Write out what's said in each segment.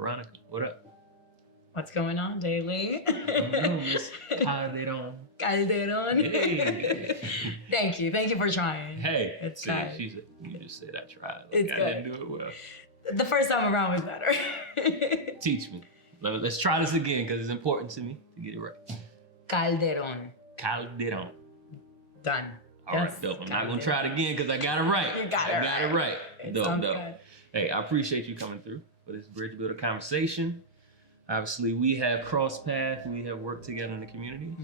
Veronica, what up? What's going on, Dae-Lee? Miss Calderon. Calderon. Hey. Thank you for trying. Hey, it's see, good. you just said I tried. Like It's I good. didn't do it well. The first time around was better. Teach me. Let's try this again because it's important to me to get it right. Calderon. Calderon. Done. All right, dope. I'm not gonna try it again because I got it right. You got it right. It Dope. good. Hey, I appreciate you coming through for this Bridge Builder conversation. Obviously, we have crossed paths. We have worked together in the community,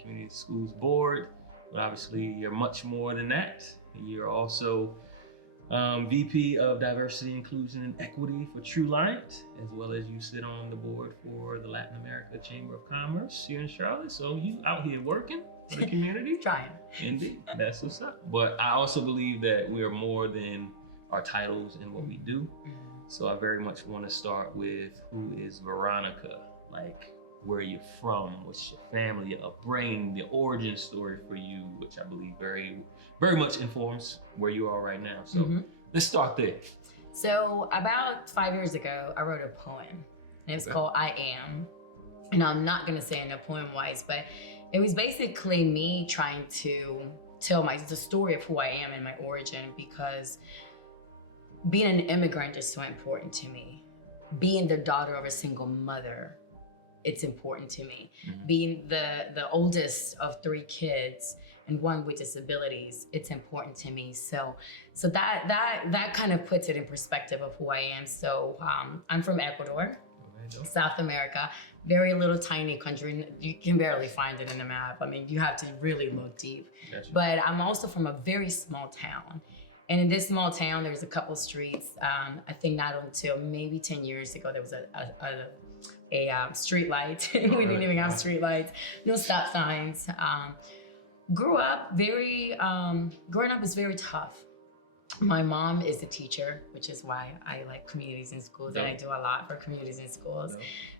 Community Schools Board. But obviously, you're much more than that. You're also VP of Diversity, Inclusion, and Equity for Truliant, as well as you sit on the board for the Latin America Chamber of Commerce here in Charlotte. So you out here working for the community. Trying. Indeed, that's what's up. But I also believe that we are more than our titles and what we do. So I very much want to start with who is Veronica? Like, where you're from, what's your family, your upbringing, the origin story for you, which I believe very, very much informs where you are right now. So let's start there. So about 5 years ago, I wrote a poem, and it's called I Am. And I'm not gonna say in a poem wise, but it was basically me trying to tell the story of who I am and my origin, because being an immigrant is so important to me. Being the daughter of a single mother, it's important to me. Being the oldest of 3 kids and one with disabilities, it's important to me. So that kind of puts it in perspective of who I am. So I'm from Ecuador, South America, very little tiny country. You can barely find it in the map. I mean, you have to really look deep. Gotcha. But I'm also from a very small town. And in this small town, there was a couple streets. I think not until maybe 10 years ago, there was a street light. We didn't even have street lights, no stop signs. Growing up is very tough. My mom is a teacher, which is why I like communities in schools, and I do a lot for communities in schools,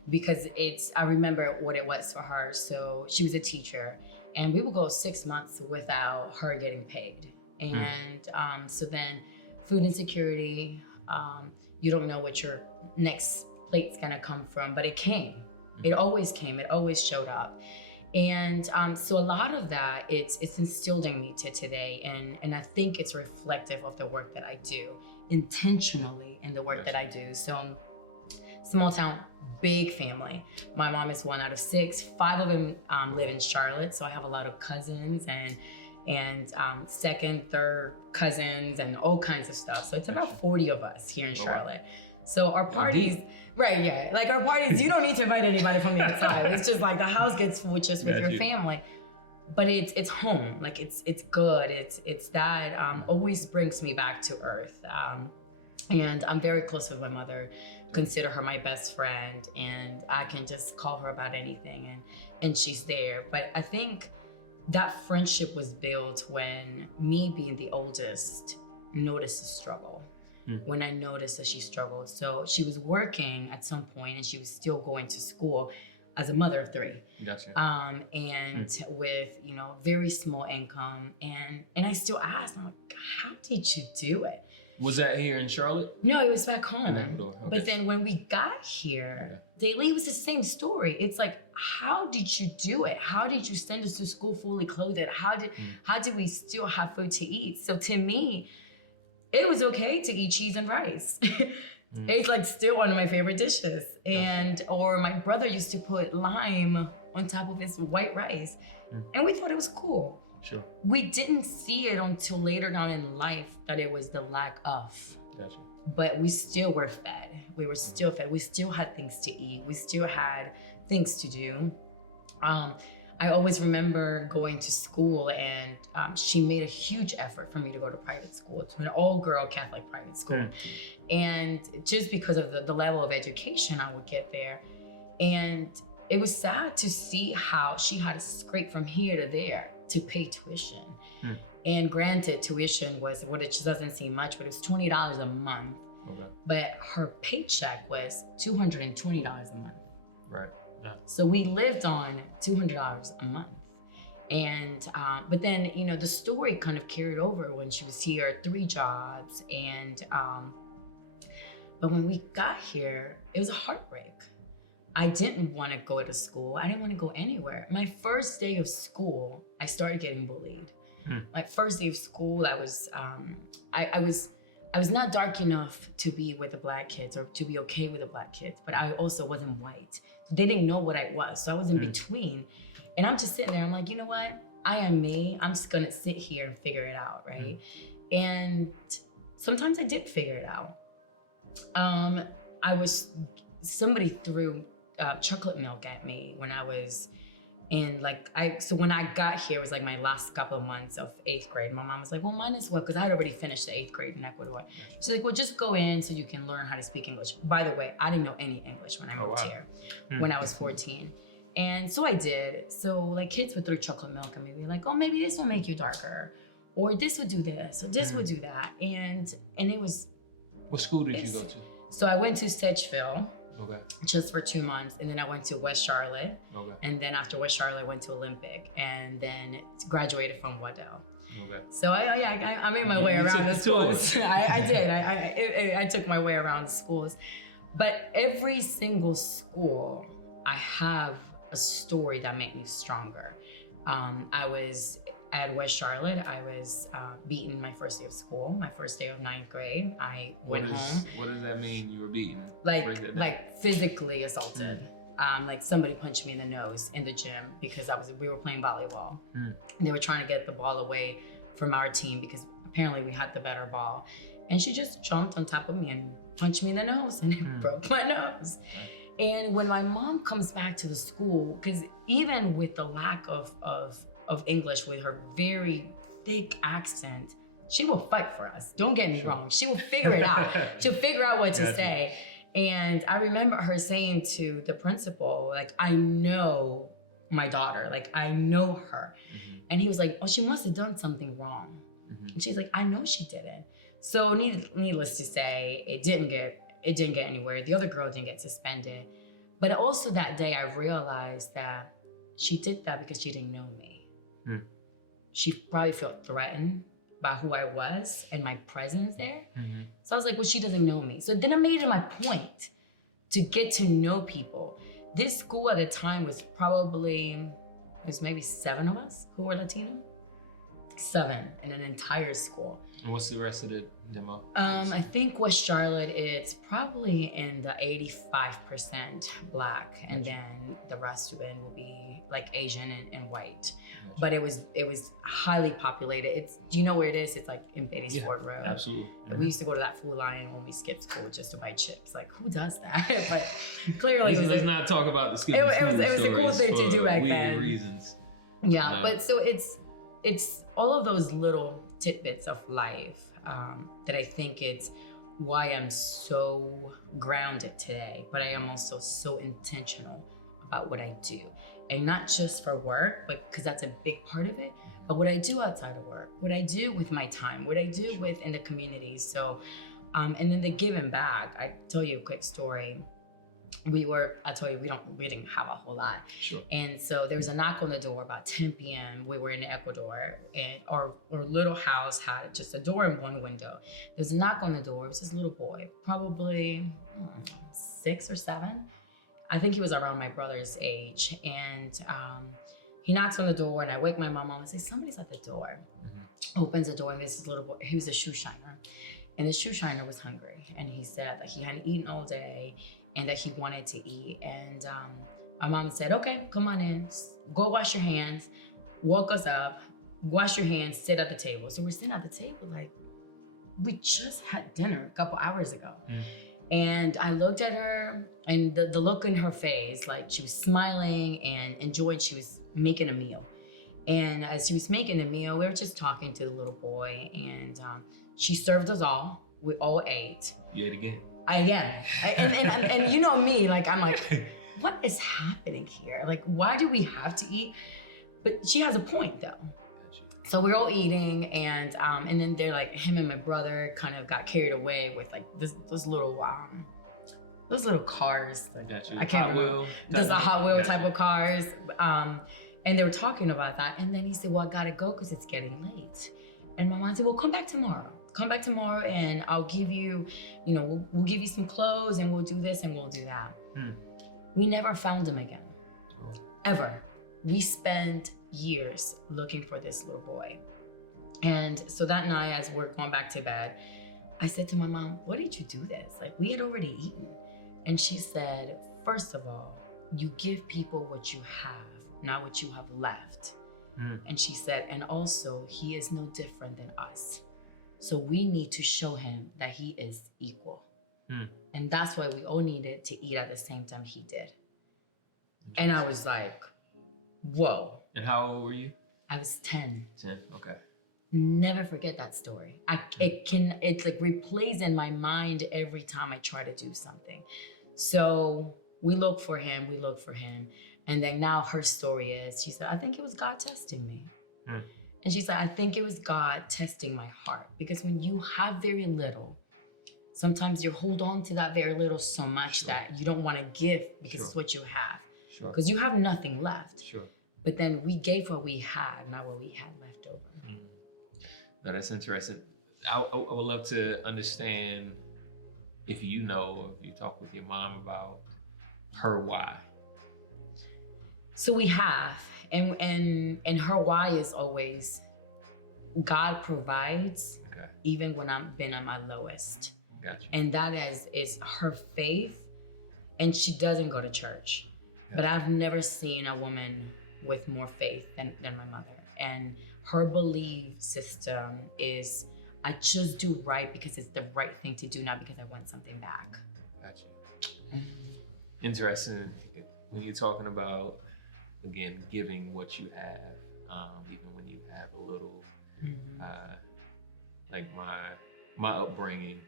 because I remember what it was for her. So she was a teacher, and we would go 6 months without her getting paid. And so then food insecurity, you don't know what your next plate's gonna come from, but it came. It always came, it always showed up. And so a lot of that, it's instilled in me to today. And I think it's reflective of the work that I do, intentionally in the work that I do. So small town, big family. My mom is 1 out of 6, 5 of them live in Charlotte. So I have a lot of cousins and second, third cousins and all kinds of stuff. So it's about 40 of us here in Charlotte. So our parties, like our parties, you don't need to invite anybody from the outside. It's just like the house gets full just with your family. But it's home, like it's good. It's that always brings me back to earth. And I'm very close with my mother, consider her my best friend, and I can just call her about anything and she's there. But I think that friendship was built when me being the oldest noticed the struggle. When I noticed that she struggled. So she was working at some point and she was still going to school as a mother of 3. Gotcha. And with, very small income. And I still asked, I'm like, how did you do it? Was that here in Charlotte? No, it was back home. Okay. But then when we got here, Dae-Lee was the same story. It's like, how did you do it? How did you send us to school fully clothed? How did we still have food to eat? So to me, it was okay to eat cheese and rice. It's like still one of my favorite dishes. Or my brother used to put lime on top of his white rice. And we thought it was cool. Sure. We didn't see it until later down in life that it was the lack of. Gotcha. But we still were fed. We were still fed. We still had things to eat. We still had things to do. I always remember going to school, and she made a huge effort for me to go to private school, to an all-girl Catholic private school. And just because of the level of education I would get there. And it was sad to see how she had to scrape from here to there to pay tuition. And granted, tuition was what it just doesn't seem much, but it was $20 a month. But her paycheck was $220 a month. Right. Yeah. So we lived on $200 a month. And, but then, the story kind of carried over when she was here, 3 jobs. And But when we got here, it was a heartbreak. I didn't want to go to school. I didn't want to go anywhere. My first day of school, I started getting bullied. My first day of school, I was not dark enough to be with the black kids or to be okay with the black kids, but I also wasn't white. They didn't know what I was, so I was in between. And I'm just sitting there, I'm like, you know what? I am me. I'm just gonna sit here and figure it out, right? And sometimes I did figure it out. Somebody threw chocolate milk at me when I was so when I got here, it was like my last couple of months of 8th grade. My mom was like, well, mine as well, because I had already finished the 8th grade in Ecuador. She's like, well, just go in so you can learn how to speak English. By the way, I didn't know any English when I moved here, when I was 14. And so I did. So like kids would throw chocolate milk at me, be like, oh, maybe this will make you darker, or this would do this, or this would do that. And it was. What school did you go to? So I went to Sedgeville. Okay. Just for 2 months, and then I went to West Charlotte. Okay. And then after West Charlotte, I went to Olympic, and then graduated from Waddell. Okay. So I made my way around the schools. I did. I took my way around the schools, but every single school, I have a story that made me stronger. I was at West Charlotte. I was beaten my first day of school, my first day of 9th grade. I went home. What does that mean? You were beaten? Like physically assaulted. Like somebody punched me in the nose in the gym because we were playing volleyball. And they were trying to get the ball away from our team because apparently we had the better ball. And she just jumped on top of me and punched me in the nose, and it broke my nose. And when my mom comes back to the school, because even with the lack of English, with her very thick accent, she will fight for us. Don't get me wrong. She will figure it out. She'll figure out what to say. And I remember her saying to the principal, like, I know my daughter, like, I know her. And he was like, oh, she must have done something wrong. And she's like, I know she didn't. So needless to say, it didn't get anywhere. The other girl didn't get suspended. But also that day, I realized that she did that because she didn't know me. She probably felt threatened by who I was and my presence there. So I was like, well, she doesn't know me. So then I made it my point to get to know people. This school at the time was maybe 7 of us who were Latino. 7 in an entire school. And what's the rest of the demo? I think West Charlotte, it's probably in the 85% Black, and then the rest of it will be like Asian and white. But it was highly populated. Do you know where it is? It's like in Beatty Ford Road. Absolutely. We used to go to that Food Lion when we skipped school just to buy chips. Like, who does that? But clearly, let's not talk about the skipping school. It was a cool thing to do back then. Reasons. Yeah, but so it's all of those little tidbits of life that I think it's why I'm so grounded today, but I am also so intentional about what I do. And not just for work, but because that's a big part of it, but what I do outside of work, what I do with my time, what I do in the community. So, and then the giving back. I tell you a quick story. We didn't have a whole lot. Sure. And so there was a knock on the door about 10 p.m. We were in Ecuador, and our little house had just a door and one window. There was a knock on the door. It was this little boy, probably 6 or 7. I think he was around my brother's age. And he knocks on the door, and I wake my mom up and say, somebody's at the door. Opens the door, and this little boy, he was a shoe shiner. And the shoe shiner was hungry. And he said that he hadn't eaten all day, and that he wanted to eat. And my mom said, okay, come on in, go wash your hands, woke us up, wash your hands, sit at the table. So we're sitting at the table like, we just had dinner a couple hours ago. And I looked at her, and the look in her face, like she was smiling and enjoyed, she was making a meal. And as she was making the meal, we were just talking to the little boy, and she served us all. We all ate. You ate again? And you know me, like, I'm like, what is happening here? Like, why do we have to eat? But she has a point, though. So we're all eating, and then they're like, him and my brother kind of got carried away with like those little cars. Like, I can't remember. There's a Hot Wheel type of cars. And they were talking about that. And then he said, well, I gotta go because it's getting late. And my mom said, well, come back tomorrow. come back tomorrow and I'll give you, we'll give you some clothes and we'll do this and we'll do that. We never found him again, ever. We spent years looking for this little boy. And so that night, as we're going back to bed, I said to my mom, "What did you do this? Like, we had already eaten." And she said, "First of all, you give people what you have, not what you have left." And she said, "And also, he is no different than us. So we need to show him that he is equal." And that's why we all needed to eat at the same time he did. And I was like, whoa. And how old were you? I was 10. 10, okay. Never forget that story. It like replays in my mind every time I try to do something. So we look for him. And then now her story is, she said, "I think it was God testing me." And she said, "I think it was God testing my heart." Because when you have very little, sometimes you hold on to that very little so much that you don't want to give because it's what you have. Because you have nothing left. But then we gave what we had, not what we had left over. No, that's interesting. I would love to understand if you talk with your mom about her why. So we have, and her why is always, God provides even when I've been at my lowest. Gotcha. And that is her faith, and she doesn't go to church. But I've never seen a woman with more faith than my mother. And her belief system is, I just do right because it's the right thing to do, not because I want something back. Gotcha. Interesting. When you're talking about, again, giving what you have, even when you have a little, like my upbringing,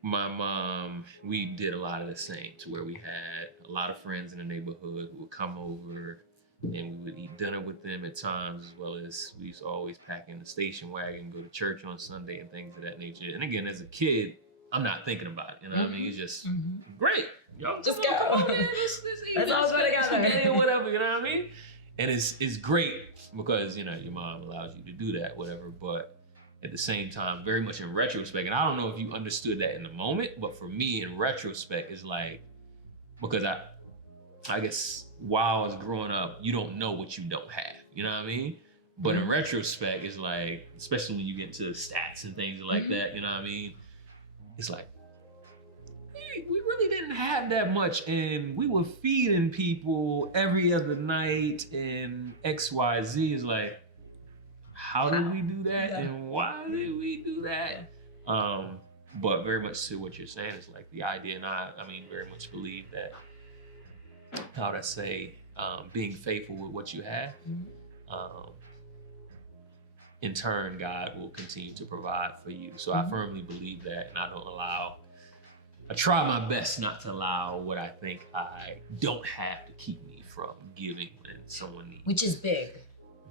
my mom, we did a lot of the same, to where we had a lot of friends in the neighborhood who would come over and we would eat dinner with them at times, as well as we used to always pack in the station wagon, go to church on Sunday and things of that nature. And again, as a kid, I'm not thinking about it, you know what I mean? It's just great. Y'all just come go. on, man. Let's eat. Let's all go together. Or whatever, you know what I mean? And it's great because, your mom allows you to do that, whatever, but at the same time, very much in retrospect, and I don't know if you understood that in the moment, but for me, in retrospect, it's like, because I guess while I was growing up, you don't know what you don't have, you know what I mean? But in retrospect, it's like, especially when you get into stats and things like that, you know what I mean? It's like, we really didn't have that much, and we were feeding people every other night, and XYZ is like, how did we do that, and why did we do that? But very much to what you're saying is like the idea, and I very much believe that, how would I say, being faithful with what you have, in turn, God will continue to provide for you. So I firmly believe that, and I try my best not to allow what I think I don't have to keep me from giving when someone needs. Which is big.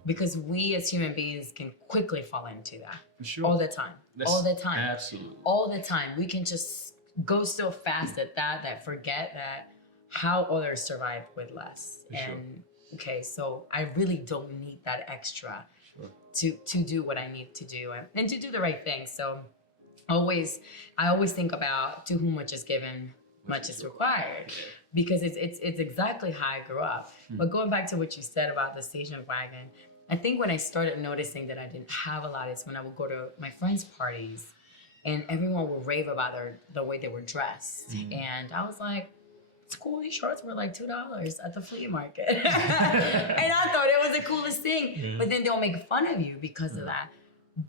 Because we as human beings can quickly fall into that. For sure. All the time. All the time. Absolutely. All the time. We can just go so fast at that forget that how others survive with less. Okay, so I really don't need that extra to do what I need to do and to do the right thing. So I always think about, to whom much is given, much is required. Because it's exactly how I grew up. But going back to what you said about the station wagon, I think when I started noticing that I didn't have a lot is when I would go to my friends' parties and everyone would rave about the way they were dressed. And I was like, it's cool, these shorts were like $2 at the flea market. And I thought it was the coolest thing. But then they'll make fun of you because of that.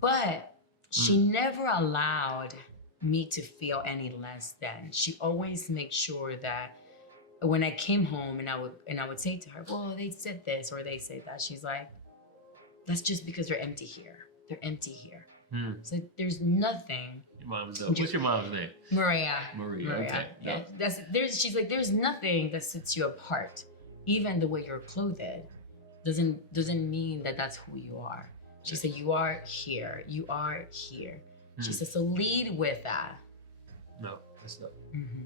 But she never allowed me to feel any less than. She always made sure that when I came home and I would say to her, well, they said this or they say that, she's like, that's just because they're empty here. They're empty here. So there's nothing. Your mom's dope. What's your mom's name? Maria. Okay. Yeah. She's like, there's nothing that sets you apart. Even the way you're clothed doesn't mean that that's who you are. She said, you are here. You are here. She said, so lead with that. No, that's dope.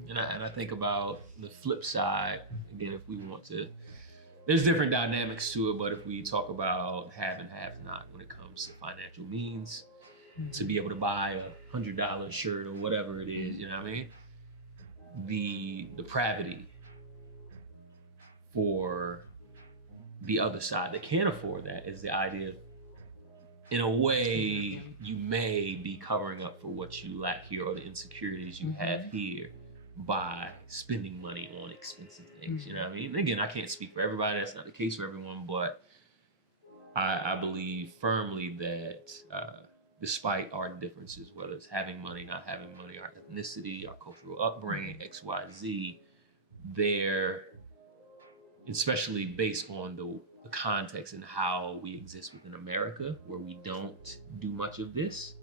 And I think about the flip side, again, if we want to, there's different dynamics to it, but if we talk about have and have not when it comes to financial means, to be able to buy a $100 shirt or whatever it is, you know what I mean? The depravity for the other side that can't afford that is the idea of, in a way, you may be covering up for what you lack here or the insecurities you have here by spending money on expensive things, you know what I mean? And again, I can't speak for everybody, that's not the case for everyone, but I believe firmly that despite our differences, whether it's having money, not having money, our ethnicity, our cultural upbringing, X, Y, Z, they're, especially based on the context and how we exist within America, where we don't do much of this,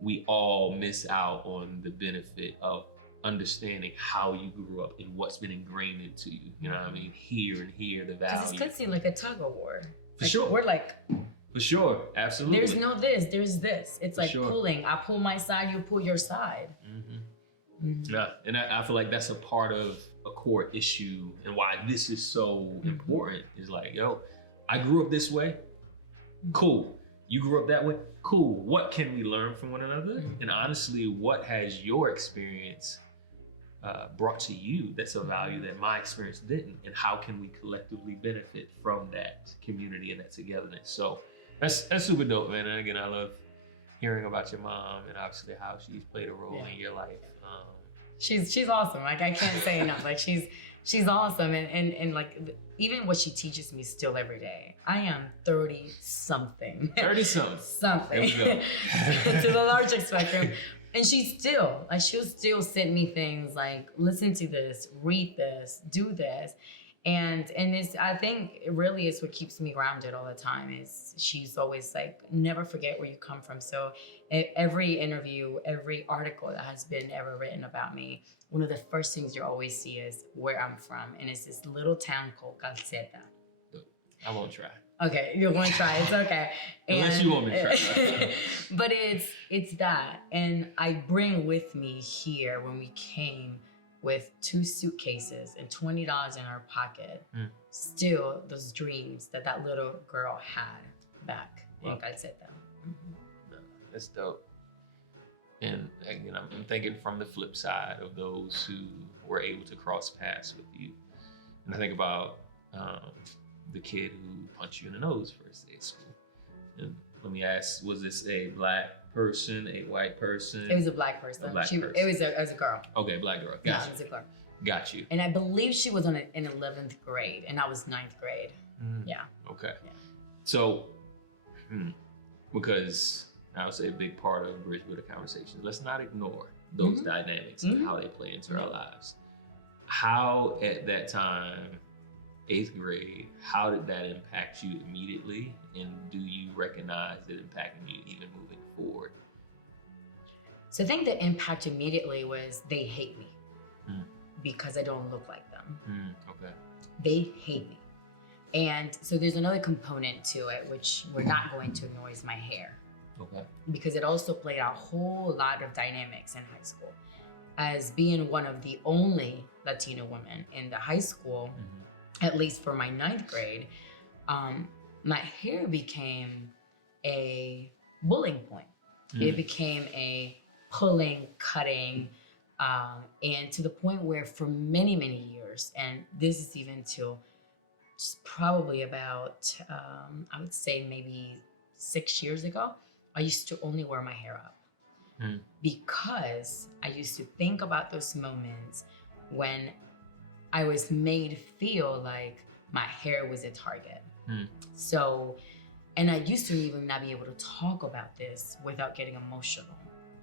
we all miss out on the benefit of understanding how you grew up and what's been ingrained into you. You know what I mean? Here and here, the value. Because it's could seem like a tug of war. For like, sure. We're like, for sure, absolutely. there's no this, there's this. It's For like sure. pulling. I pull my side, you pull your side. Yeah, and I feel like that's a part of a core issue and why this is so important is like, yo, I grew up this way, cool. You grew up that way, cool. What can we learn from one another? And honestly, what has your experience brought to you that's a value that my experience didn't? And how can we collectively benefit from that community and that togetherness? So that's super dope, man. And again, I love hearing about your mom and obviously how she's played a role in your life. She's awesome. Like I can't say enough. Like she's awesome, and like even what she teaches me still every day. I am 30 something. 30 something. Something. There we go. To the larger spectrum. And she'll still send me things like, listen to this, read this, do this. And it's, I think it really is what keeps me grounded all the time is she's always like, never forget where you come from. So every interview, every article that has been ever written about me, one of the first things you always see is where I'm from. And it's this little town called Calceta. I won't try. Okay, you're going to try. It's okay. Unless you want me to try. But it's that. And I bring with me here when we came with 2 suitcases and $20 in our pocket, still those dreams that little girl had back in Calceta. That's dope. And again, I'm thinking from the flip side of those who were able to cross paths with you. And I think about the kid who punched you in the nose first day of school. And let me ask, was this a black person, a white person? It was a black person. A black person. It was a girl. Okay, black girl. Yeah, Got it was a girl. Got you. And I believe she was in 11th grade, and I was 9th grade. Yeah. Okay. Yeah. So, because I would say a big part of bridge builder conversations, let's not ignore those dynamics and how they play into our lives. How at that time, 8th grade, how did that impact you immediately? And do you recognize it impacting you even moving forward? So I think the impact immediately was they hate me because I don't look like them. Okay. They hate me. And so there's another component to it, which we're not going to ignore, is my hair. Okay. Because it also played a whole lot of dynamics in high school. As being one of the only Latino women in the high school, at least for my 9th grade, my hair became a bullying point. It became a pulling, cutting, and to the point where for many, many years, and this is even till probably about, I would say maybe 6 years ago, I used to only wear my hair up. Because I used to think about those moments when I was made feel like my hair was a target. So, and I used to even not be able to talk about this without getting emotional.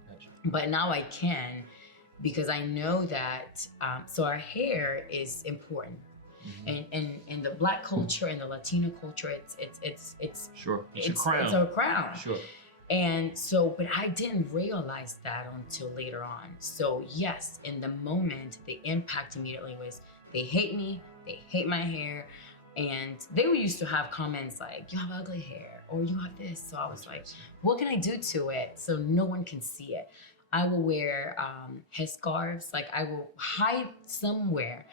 Gotcha. But now I can, because I know that, so our hair is important. And in the Black culture and the Latino culture, it's Sure. It's a crown. It's a crown. Sure. And so, but I didn't realize that until later on. So yes, in the moment, the impact immediately was they hate me, they hate my hair, and they used to have comments like, you have ugly hair, or you have this. So I was like, what can I do to it so no one can see it? I will wear headscarves, like I will hide somewhere.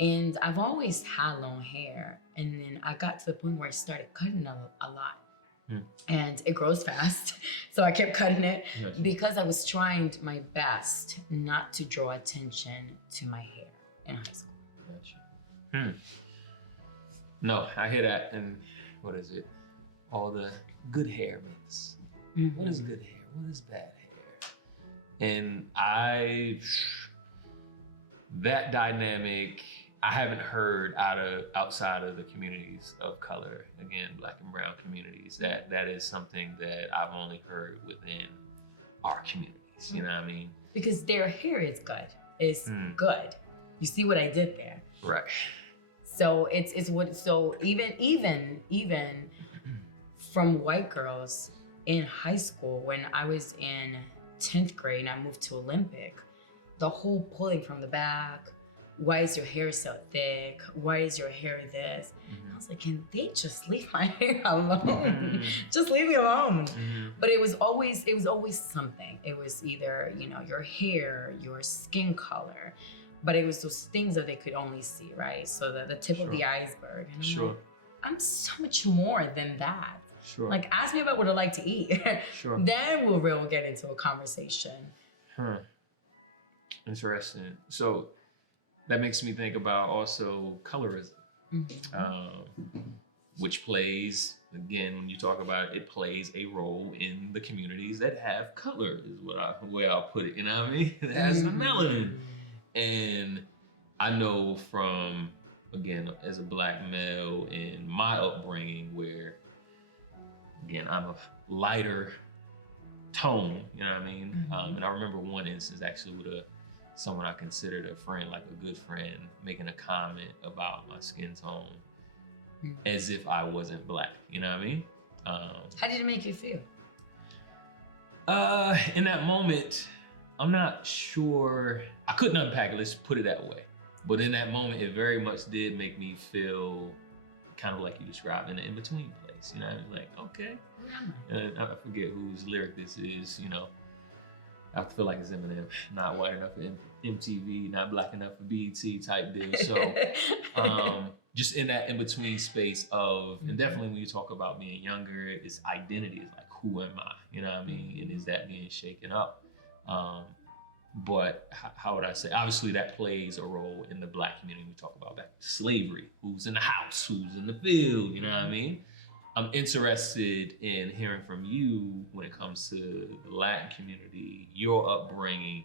And I've always had long hair. And then I got to the point where I started cutting a lot. and it grows fast. So I kept cutting it Gotcha. because I was trying my best not to draw attention to my hair in high school. Gotcha. No, I hear that. And what is it? All the good hair myths. What is good hair? What is bad hair? And that dynamic, I haven't heard outside of the communities of color, again, Black and brown communities. That is something that I've only heard within our communities. You know what I mean? Because their hair is good. It's good. You see what I did there? Right. So it's what. So even from white girls in high school, when I was in 10th grade and I moved to Olympic, the whole pulling from the back. Why is your hair so thick? Why is your hair this? I was like, can they just leave my hair alone? Just leave me alone. But it was always something. It was either, your hair, your skin color, but it was those things that they could only see, right? So the tip of the iceberg. And I'm like, I'm so much more than that. Like, ask me about what I like to eat. Then we'll get into a conversation. Interesting. So that makes me think about also colorism, which plays, again, when you talk about it, it plays a role in the communities that have color, is the way I'll put it. You know what I mean? It has the melanin. And I know from, again, as a Black male in my upbringing, where, again, I'm a lighter tone, you know what I mean? And I remember one instance actually with someone I considered a friend, like a good friend, making a comment about my skin tone as if I wasn't Black, you know what I mean? How did it make you feel? In that moment, I'm not sure, I couldn't unpack it, let's put it that way. But in that moment, it very much did make me feel kind of like you described, in an in-between place, you know? Like, okay. And I forget whose lyric this is, I feel like it's Eminem, not white enough for MTV, not Black enough for BET type deal. So just in that in-between space of, and definitely when you talk about being younger, it's identity, it's like, who am I? You know what I mean? And is that being shaken up? But how would I say? Obviously that plays a role in the Black community. We talk about that slavery, who's in the house, who's in the field, you know what I mean? I'm interested in hearing from you when it comes to the Latin community, your upbringing.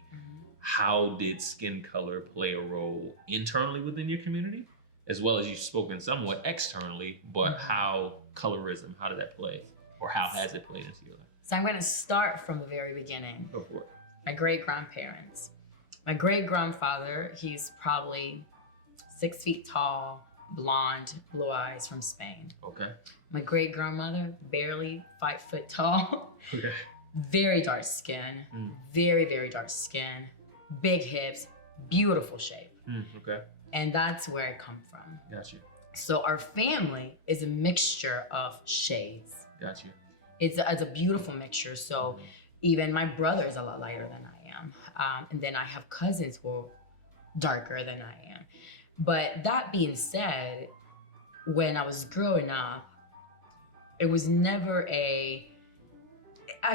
How did skin color play a role internally within your community? As well as you've spoken somewhat externally, but how colorism, how did that play? Or how has it played into your life? So I'm going to start from the very beginning. Go for it. My great-grandparents. My great-grandfather, he's probably 6 feet tall, blonde, blue eyes, from Spain. Okay. My great-grandmother, barely 5 foot tall. Okay. Very dark skin, very, very dark skin, big hips, beautiful shape. Okay. And that's where I come from. Gotcha. So our family is a mixture of shades. Gotcha. It's a beautiful mixture. So even my brother is a lot lighter than I am. And then I have cousins who are darker than I am. But that being said, when I was growing up, it was never I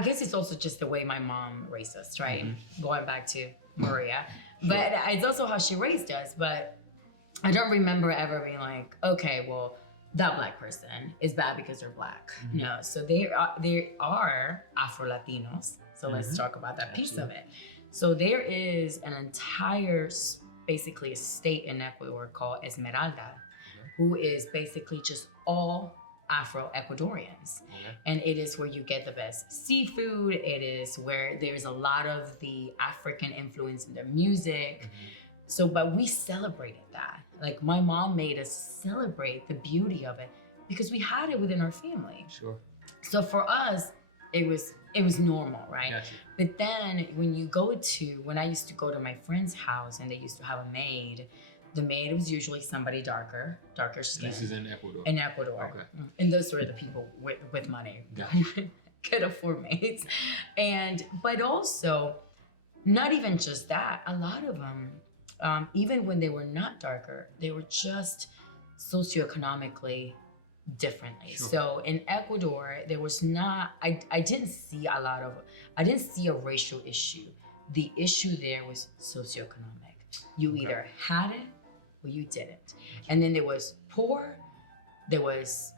guess it's also just the way my mom raised us, right? Going back to Maria. But it's also how she raised us. But I don't remember ever being like, okay, well, that Black person is bad because they're Black. No, so they are Afro-Latinos. So let's talk about that piece of it. So there is an entire, basically a state in Ecuador called Esmeralda, who is basically just all Afro-Ecuadorians. And it is where you get the best seafood. It is where there's a lot of the African influence in their music. So, but we celebrated that. Like, my mom made us celebrate the beauty of it because we had it within our family. So for us, it was normal, right? But then when I used to go to my friend's house and they used to have a maid, the maid was usually somebody darker skin. This is in Ecuador. In Ecuador. Okay. And those were the people with money who could afford maids. But also, not even just that, a lot of them, even when they were not darker, they were just socioeconomically differently. Sure. So in Ecuador, there was not, I didn't see a racial issue. The issue there was socioeconomic. You either had it or you didn't. And then there was poor, there was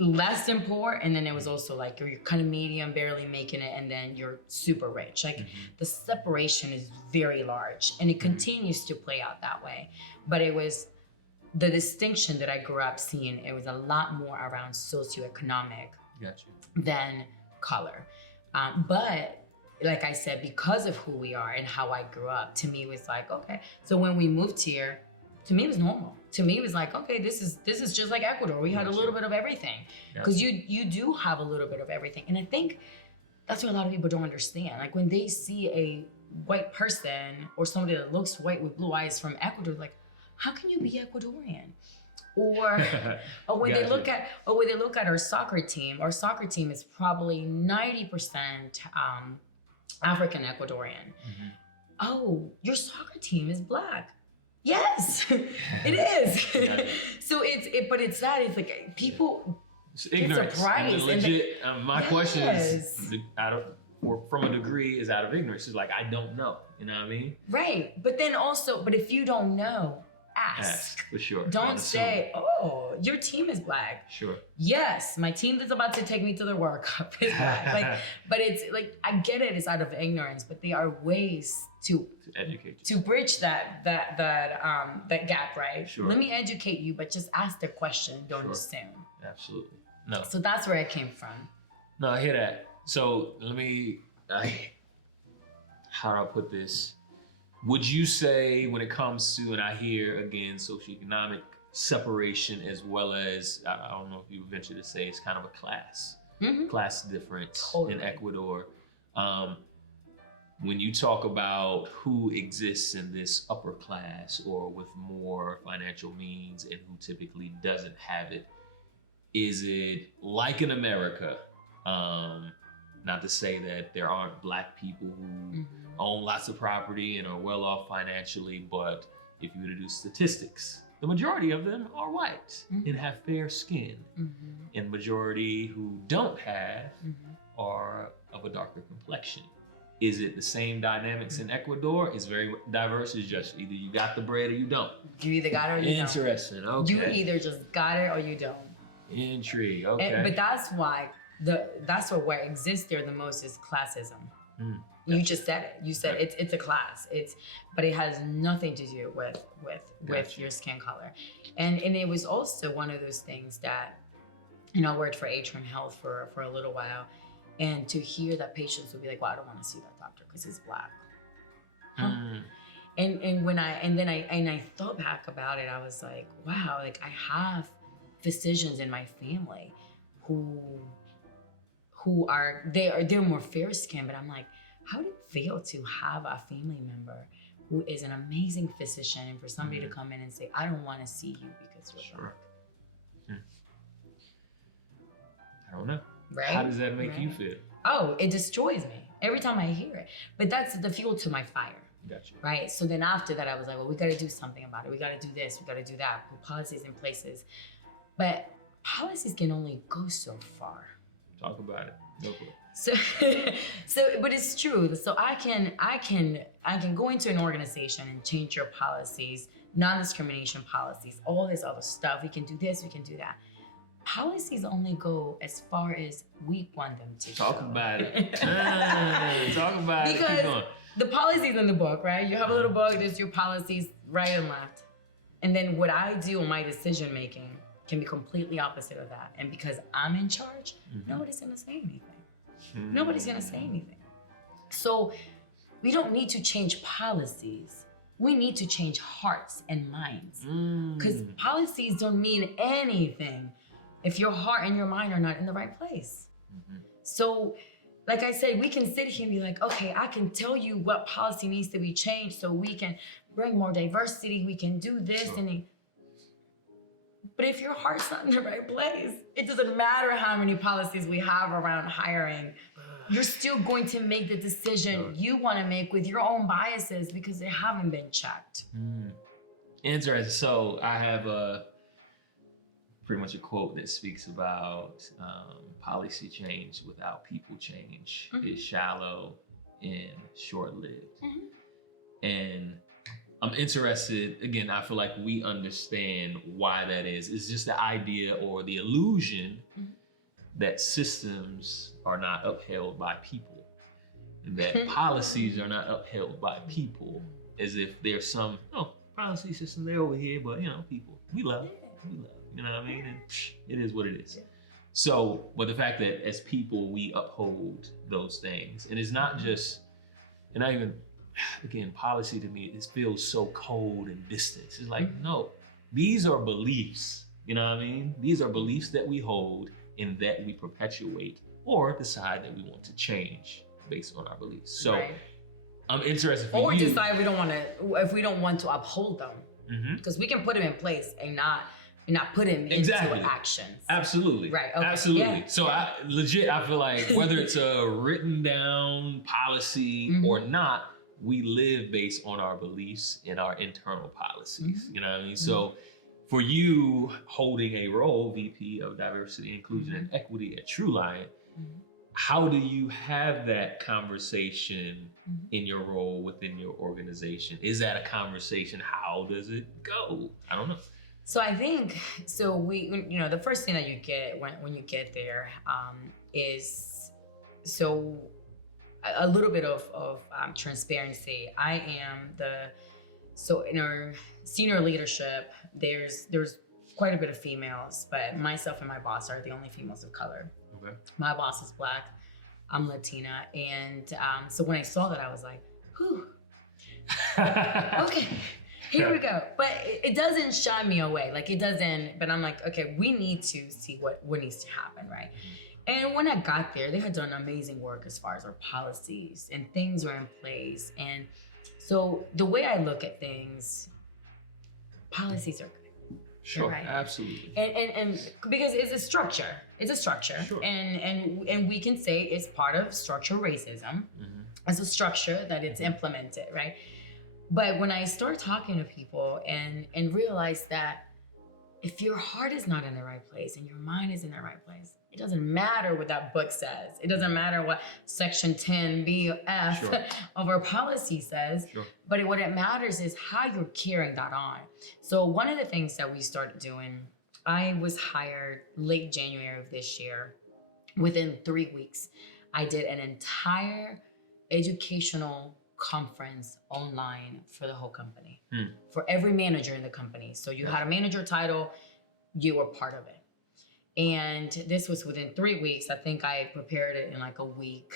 less than poor, and then it was also like you're kind of medium, barely making it, and then you're super rich. Like the separation is very large, and it continues to play out that way. But it was the distinction that I grew up seeing. It was a lot more around socioeconomic than color. But like I said, because of who we are and how I grew up, to me it was like, okay. So when we moved here, to me it was normal. To me it was like, okay, this is just like Ecuador. We had a little bit of everything, because you do have a little bit of everything. And I think that's what a lot of people don't understand. Like when they see a white person or somebody that looks white with blue eyes from Ecuador, like, how can you be Ecuadorian? Or when they look at our soccer team is probably 90% African Ecuadorian. Oh, your soccer team is Black. Yes, it is. So it's like people get surprised. Legit, my question is from a degree is out of ignorance. It's like, I don't know. You know what I mean? Right. But then also, but if you don't know, ask. For sure. Don't say, oh, your team is Black. Sure. Yes, my team that's about to take me to the World Cup is Black. But it's like, I get it, it's out of ignorance, but there are ways to educate you, to bridge that gap, right? Sure. Let me educate you, but just ask the question, don't assume. Absolutely. No. So that's where I came from. No, I hear that. So how do I put this? Would you say when it comes to, and I hear again, socioeconomic separation as well as, I don't know if you venture to say it's kind of a class difference in Ecuador. When you talk about who exists in this upper class or with more financial means and who typically doesn't have it, is it like in America? Not to say that there aren't Black people who own lots of property and are well off financially, but if you were to do statistics, the majority of them are white and have fair skin. And majority who don't have are of a darker complexion. Is it the same dynamics in Ecuador? It's very diverse. It's just either you got the bread or you don't. You either got it or you don't. Interesting, okay. You either just got it or you don't. Intrigue, okay. But that's why where exists there the most is classism. You just said it. You said it's a class. But it has nothing to do with your skin color. And it was also one of those things that, I worked for Atrium Health for a little while, and to hear that patients would be like, well, I don't want to see that doctor because he's Black. And I thought back about it, I was like, wow, like I have physicians in my family who are they're more fair skinned, but I'm like, how do you feel to have a family member who is an amazing physician and for somebody to come in and say, I don't want to see you because you're Black? I don't know. Right? How does that make you feel? Oh, it destroys me every time I hear it. But that's the fuel to my fire. Gotcha. Right? So then after that, I was like, well, we got to do something about it. We got to do this. We got to do that. Put policies in places. But policies can only go so far. Talk about it. Go for it. But it's true. So I can go into an organization and change your policies, non-discrimination policies, all this other stuff. We can do this. We can do that. Policies only go as far as we want them to Talk go. about it. Talk about it. Keep going. Because the policies in the book, right? You have a little book, there's your policies right and left. And then what I do in my decision making can be completely opposite of that. And because I'm in charge, nobody's gonna say anything. Nobody's gonna say anything. So we don't need to change policies. We need to change hearts and minds. Because policies don't mean anything if your heart and your mind are not in the right place. So, like I said, we can sit here and be like, okay, I can tell you what policy needs to be changed so we can bring more diversity, we can do this. But if your heart's not in the right place, it doesn't matter how many policies we have around hiring. You're still going to make the decision you want to make with your own biases because they haven't been checked. Interesting. So I have pretty much a quote that speaks about policy change without people change is shallow and short-lived. And I'm interested, again, I feel like we understand why that is. It's just the idea or the illusion that systems are not upheld by people, that policies are not upheld by people, as if there's some, policy system, they're over here, but people, we love, you know what I mean? And it is what it is. So, but the fact that as people, we uphold those things, and it's not just, and not even, again, policy to me, it feels so cold and distant. It's like, no, these are beliefs, you know what I mean? These are beliefs that we hold and that we perpetuate or decide that we want to change based on our beliefs. So I'm interested for you. Or decide we don't want to, if we don't want to uphold them, because we can put them in place and not put them into actions. Absolutely. Right. Okay. Absolutely. Yeah. So I feel like whether it's a written down policy or not, we live based on our beliefs and our internal policies. You know what I mean? So for you holding a role, VP of Diversity, Inclusion, and Equity at Truliant, how do you have that conversation in your role within your organization? Is that a conversation? How does it go? I don't know. So I think, we, the first thing that you get when you get there is, a little bit of transparency. I am in our senior leadership, there's quite a bit of females, but myself and my boss are the only females of color. Okay. My boss is Black, I'm Latina. And so when I saw that, I was like, whew, okay. Here we go. But it doesn't shy me away. Like it doesn't, but I'm like, okay, we need to see what needs to happen, right? And when I got there, they had done amazing work as far as our policies and things were in place. And so the way I look at things, policies are good. Sure, right? Absolutely. And because it's a structure. It's a structure. Sure. And we can say it's part of structural racism. It's a structure that it's implemented, right? But when I start talking to people and realize that if your heart is not in the right place and your mind is in the right place, it doesn't matter what that book says. It doesn't matter what section 10B or F of our policy says. But what it matters is how you're carrying that on. So one of the things that we started doing, I was hired late January of this year. Within 3 weeks, I did an entire educational conference online for the whole company, for every manager in the company. So you had a manager title, you were part of it. And this was within 3 weeks. I think I prepared it in like a week.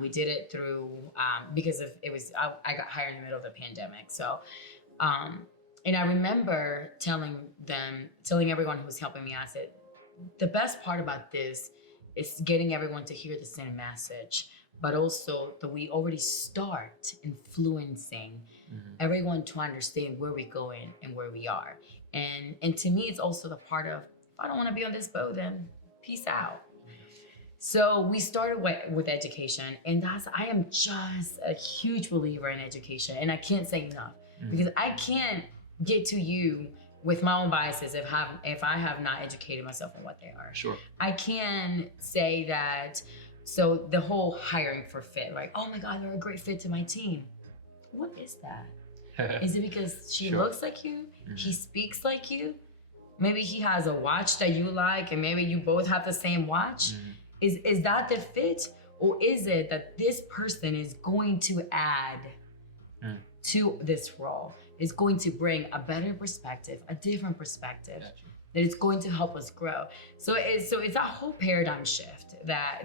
We did it through, because I got hired in the middle of the pandemic. So, and I remember telling everyone who was helping me, I said, the best part about this is getting everyone to hear the same message, but also that we already start influencing everyone to understand where we're going and where we are. And to me, it's also the part of, if I don't want to be on this boat, then peace out. So we started with education, and I am just a huge believer in education, and I can't say enough because I can't get to you with my own biases if I have not educated myself on what they are. Sure. I can say that. So the whole hiring for fit, like, oh my God, they're a great fit to my team. What is that? Is it because she looks like you? He speaks like you? Maybe he has a watch that you like and maybe you both have the same watch? Is that the fit? Or is it that this person is going to add to this role, is going to bring a better perspective, a different perspective? Gotcha. That it's going to help us grow. So it's that whole paradigm shift that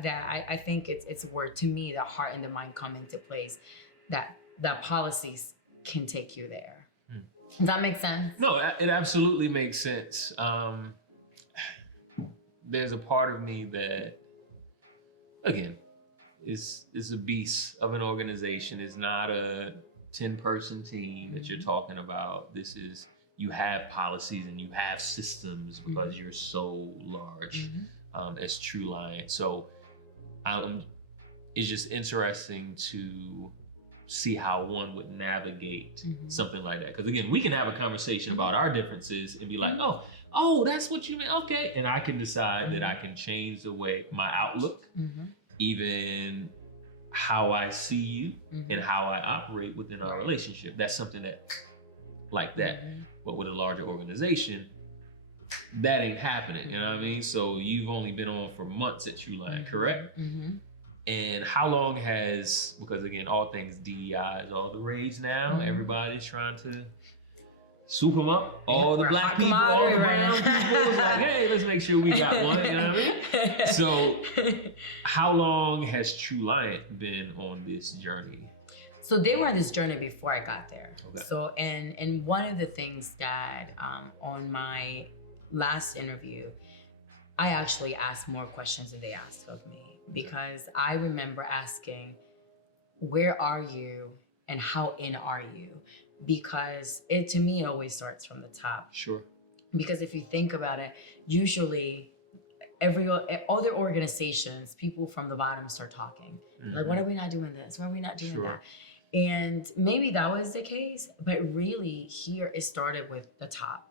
I think it's where, to me, the heart and the mind come into place, that policies can take you there. Does that make sense? No, it absolutely makes sense. There's a part of me that, again, is a beast of an organization. It's not a 10-person team that you're talking about. This is, you have policies and you have systems because you're so large as Truliant. So it's just interesting to see how one would navigate something like that. Because again, we can have a conversation about our differences and be like, oh, that's what you mean. Okay. And I can decide that I can change the way my outlook, even how I see you and how I operate within our relationship. That's something that, like that, but with a larger organization, that ain't happening. You know what I mean? So you've only been on for months at Truliant, correct? And how long has, because again, all things DEI is all the rage now. Everybody's trying to swoop them up. All the black people, all the brown people. It's like, hey, let's make sure we got one. You know what I mean? So how long has Truliant been on this journey? So they were on this journey before I got there. Okay. So, and one of the things that on my last interview, I actually asked more questions than they asked of me, because I remember asking, where are you and how in are you? Because to me, it always starts from the top. Sure. Because if you think about it, usually other organizations, people from the bottom start talking. Like, why are we not doing this? Why are we not doing that? And maybe that was the case, but really here it started with the top.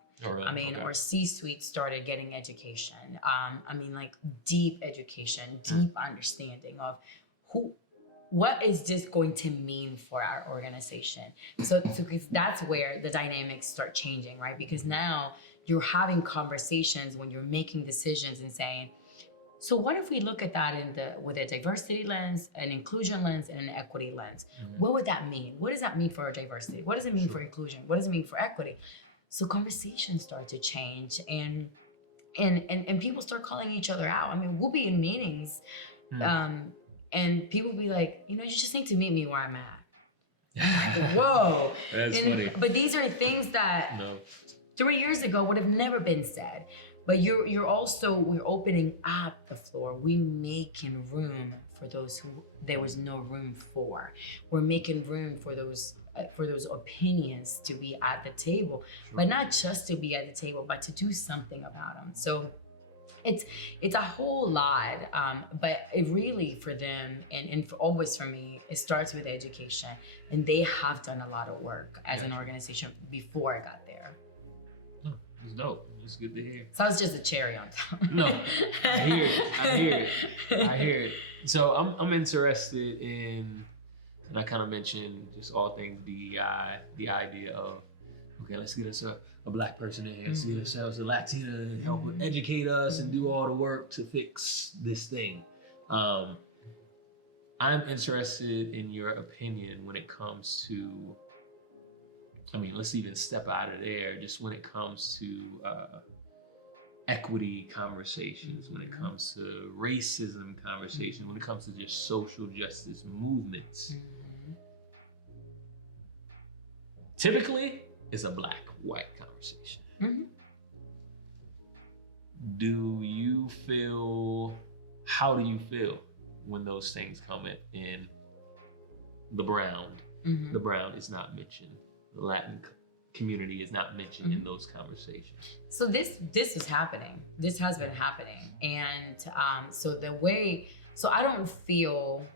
I mean, our C-suite started getting education. I mean, like deep education, deep understanding of what is this going to mean for our organization? So because that's where the dynamics start changing, right? Because now you're having conversations when you're making decisions and saying, so what if we look at that with a diversity lens, an inclusion lens, and an equity lens? What would that mean? What does that mean for diversity? What does it mean for inclusion? What does it mean for equity? So conversations start to change, and people start calling each other out. I mean, we'll be in meetings, and people will be like, you just need to meet me where I'm at. I'm like, whoa. That's funny. But these are things that 3 years ago would have never been said. But we're opening up the floor. We're making room for those who there was no room for. We're making room for those opinions to be at the table, but not just to be at the table, but to do something about them. So it's a whole lot, but it really for them and always for me, it starts with education, and they have done a lot of work as an organization before I got there. It's dope. It's good to hear. So it's just a cherry on top. No, I hear it. So I'm interested in, and I kind of mentioned just all things DEI, the idea of, okay, let's get us a black person in here, see ourselves a Latina, and help educate us and do all the work to fix this thing. I'm interested in your opinion when it comes to, I mean, let's even step out of there, just when it comes to equity conversations, when it comes to racism conversations, when it comes to just social justice movements. Typically, it's a black-white conversation. How do you feel when those things come in the brown? The brown is not mentioned. The Latin community is not mentioned in those conversations. So this is happening. This has been happening. And so I don't feel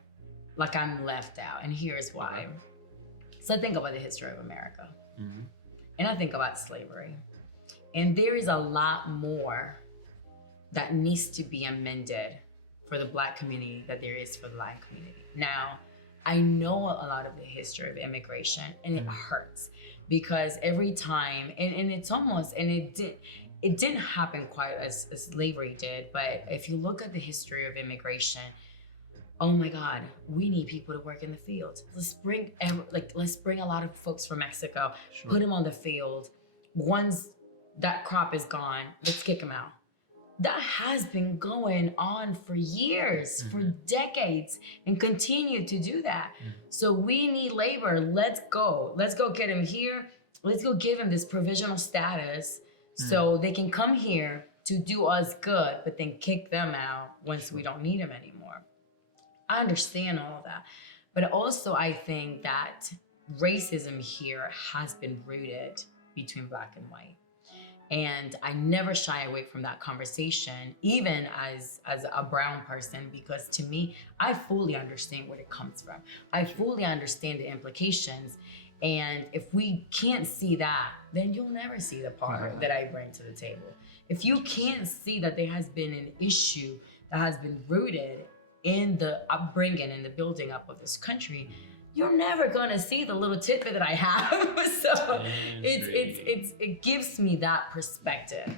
like I'm left out. And here's why. So I think about the history of America. And I think about slavery. And there is a lot more that needs to be amended for the Black community that there is for the Latin community. Now, I know a lot of the history of immigration, and it hurts because every time, and it's almost, and it didn't happen quite as slavery did, but if you look at the history of immigration, oh my God, we need people to work in the field. Let's bring a lot of folks from Mexico, put them on the field. Once that crop is gone, let's kick them out. That has been going on for years, for decades, and continue to do that. So we need labor. Let's go get them here. Let's go give them this provisional status so they can come here to do us good, but then kick them out once we don't need them anymore. I understand all of that. But also I think that racism here has been rooted between Black and white. And I never shy away from that conversation, even as a brown person, because to me, I fully understand where it comes from. I fully understand the implications. And if we can't see that, then you'll never see the part that I bring to the table. If you can't see that there has been an issue that has been rooted in the upbringing and the building up of this country, you're never gonna see the little tidbit that I have. So it gives me that perspective.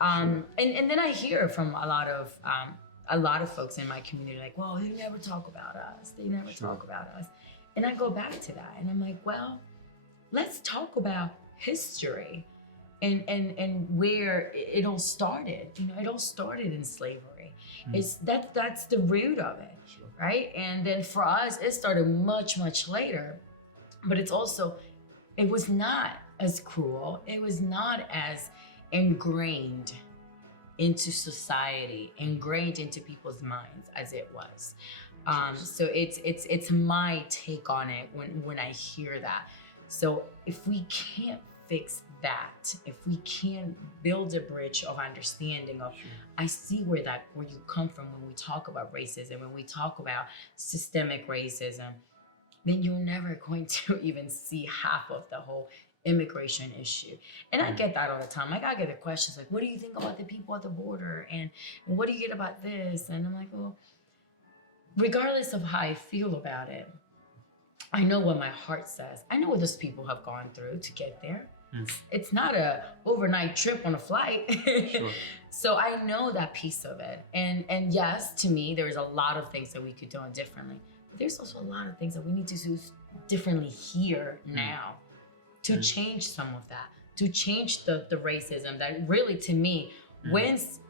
And then I hear from a lot of folks in my community like, well, they never talk about us. They never talk about us. And I go back to that and I'm like, well, let's talk about history and where it all started. You know, it all started in slavery. That's the root of it. Right? And then for us, it started much, much later, but it was not as cruel. It was not as ingrained into society, ingrained into people's minds as it was. So it's my take on it when I hear that. So if we can't fix that, if we can't build a bridge of understanding of, I see where you come from when we talk about racism, when we talk about systemic racism, then you're never going to even see half of the whole immigration issue. And I get that all the time. Like I get the questions like, what do you think about the people at the border? And what do you get about this? And I'm like, well, regardless of how I feel about it, I know what my heart says. I know what those people have gone through to get there. It's not a overnight trip on a flight. So I know that piece of it. And yes, to me, there's a lot of things that we could do differently. But there's also a lot of things that we need to do differently here now to change some of that, to change the racism that really, to me, once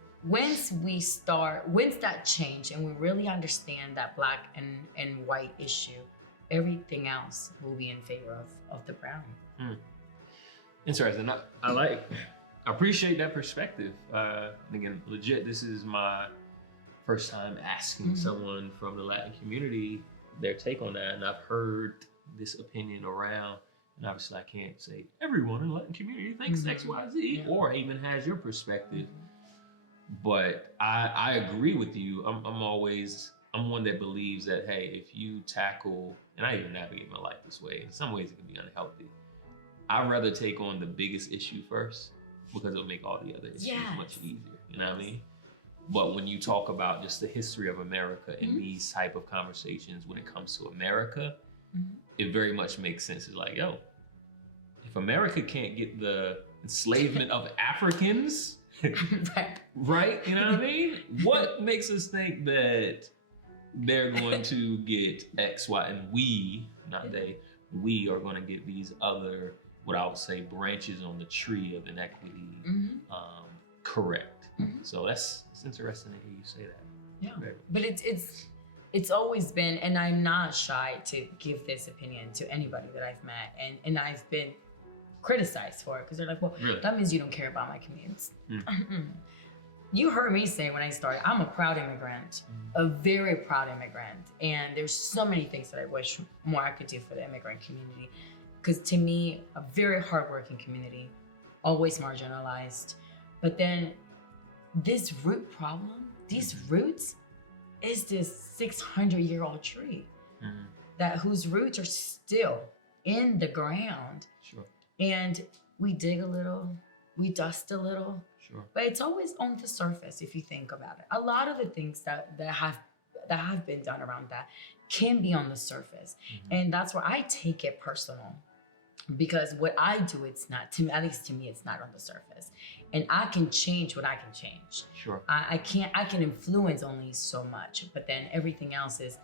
that change and we really understand that Black and white issue, everything else will be in favor of the brown. Interesting. I appreciate that perspective. And again, legit, this is my first time asking someone from the Latin community their take on that. And I've heard this opinion around, and obviously I can't say everyone in the Latin community thinks X, Y, Z, or even has your perspective. But I agree with you. I'm one that believes that, hey, if you tackle, and I even navigate my life this way, in some ways it can be unhealthy. I'd rather take on the biggest issue first because it'll make all the other issues much easier. You know what I mean? But when you talk about just the history of America and these type of conversations when it comes to America, it very much makes sense. It's like, yo, if America can't get the enslavement of Africans, right? You know what I mean? What makes us think that they're going to get X, Y, and we, not they, we are going to get these other, what I would say, branches on the tree of inequity correct. So it's interesting to hear you say that. Yeah, but it's always been, and I'm not shy to give this opinion to anybody that I've met, and I've been criticized for it because they're like, well, that means you don't care about my communities. You heard me say when I started, I'm a proud immigrant, a very proud immigrant, and there's so many things that I wish more I could do for the immigrant community. Because to me, a very hardworking community, always marginalized. But then this root problem, these roots, is this 600-year-old tree that whose roots are still in the ground. And we dig a little, we dust a little, but it's always on the surface if you think about it. A lot of the things that have been done around that can be on the surface. And that's where I take it personal. Because what I do, it's not, to me, at least to me, it's not on the surface. And I can change what I can change. I can influence only so much, but then everything else is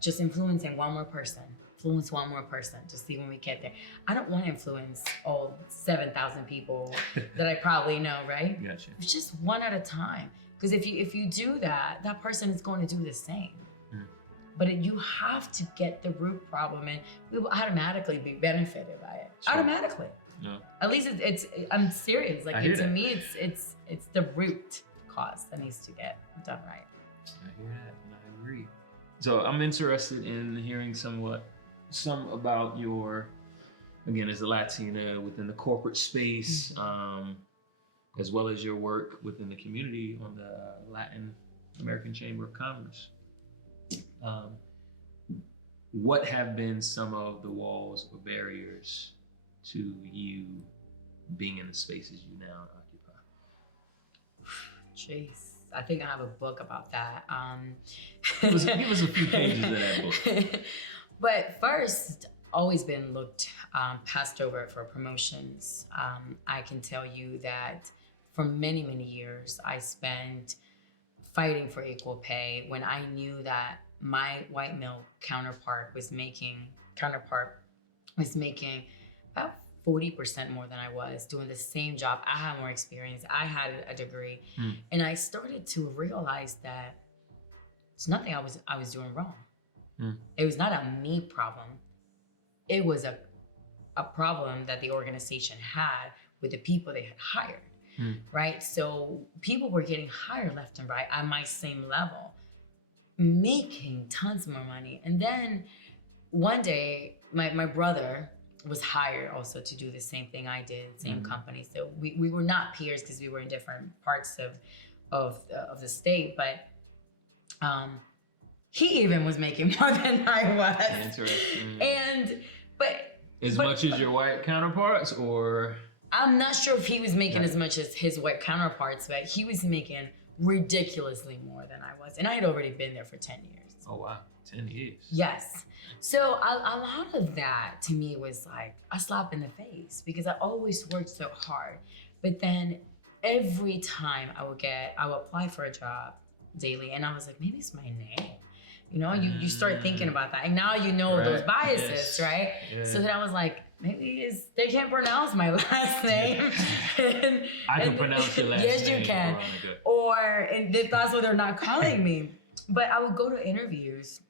just influencing one more person, to see when we get there. I don't want to influence all 7,000 people that I probably know, right? Gotcha. It's just one at a time. Because if you do that, that person is going to do the same. But you have to get the root problem, and we will automatically be benefited by it. Automatically. No. At least it's I'm serious. Like to me, it's the root cause that needs to get done right. I hear that, and I agree. So I'm interested in hearing some about your, again, as a Latina within the corporate space. as well as your work within the community on the Latin American Chamber of Commerce. What have been some of the walls or barriers to you being in the spaces you now occupy? Jeez, I think I have a book about that. Give us a few pages of that book. But first, always been passed over for promotions. I can tell you that for many, many years, I spent fighting for equal pay when I knew that my white male counterpart was making about 40% more than I was doing the same job. I had more experience. I had a degree. And I started to realize that it's nothing I was doing wrong. It was not a me problem. It was a problem that the organization had with the people they had hired, right? So people were getting hired left and right at my same level, making tons more money. And then one day, my brother was hired also to do the same thing I did, same company. So we were not peers because we were in different parts of the state, but he even was making more than I was. Interesting. But much as your white counterparts, or? I'm not sure if he was making as much as his white counterparts, but he was making ridiculously more than I was. And I had already been there for 10 years. Oh, wow. 10 years. Yes. So a lot of that to me was like a slap in the face because I always worked so hard. But then every time I would apply for a job, Dae-Lee, and I was like, maybe it's my name. You know, you start thinking about that. And now you know those biases, right? Yeah. So then I was like, maybe they can't pronounce my last name. I can pronounce your last name. Yes, you can. And that's what they're not calling me. But I would go to interviews,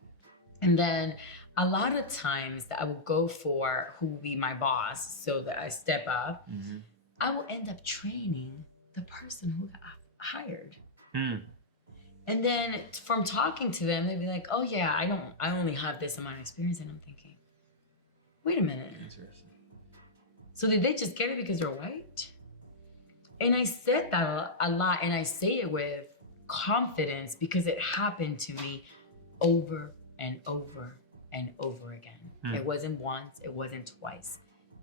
and then a lot of times that I would go for who would be my boss, so that I step up, I will end up training the person who got hired. And then from talking to them, they'd be like, oh yeah, I only have this amount of experience. And I'm thinking, wait a minute. Interesting. So did they just get it because they're white? And I said that a lot, and I say it with confidence because it happened to me over and over and over again. It wasn't once, it wasn't twice.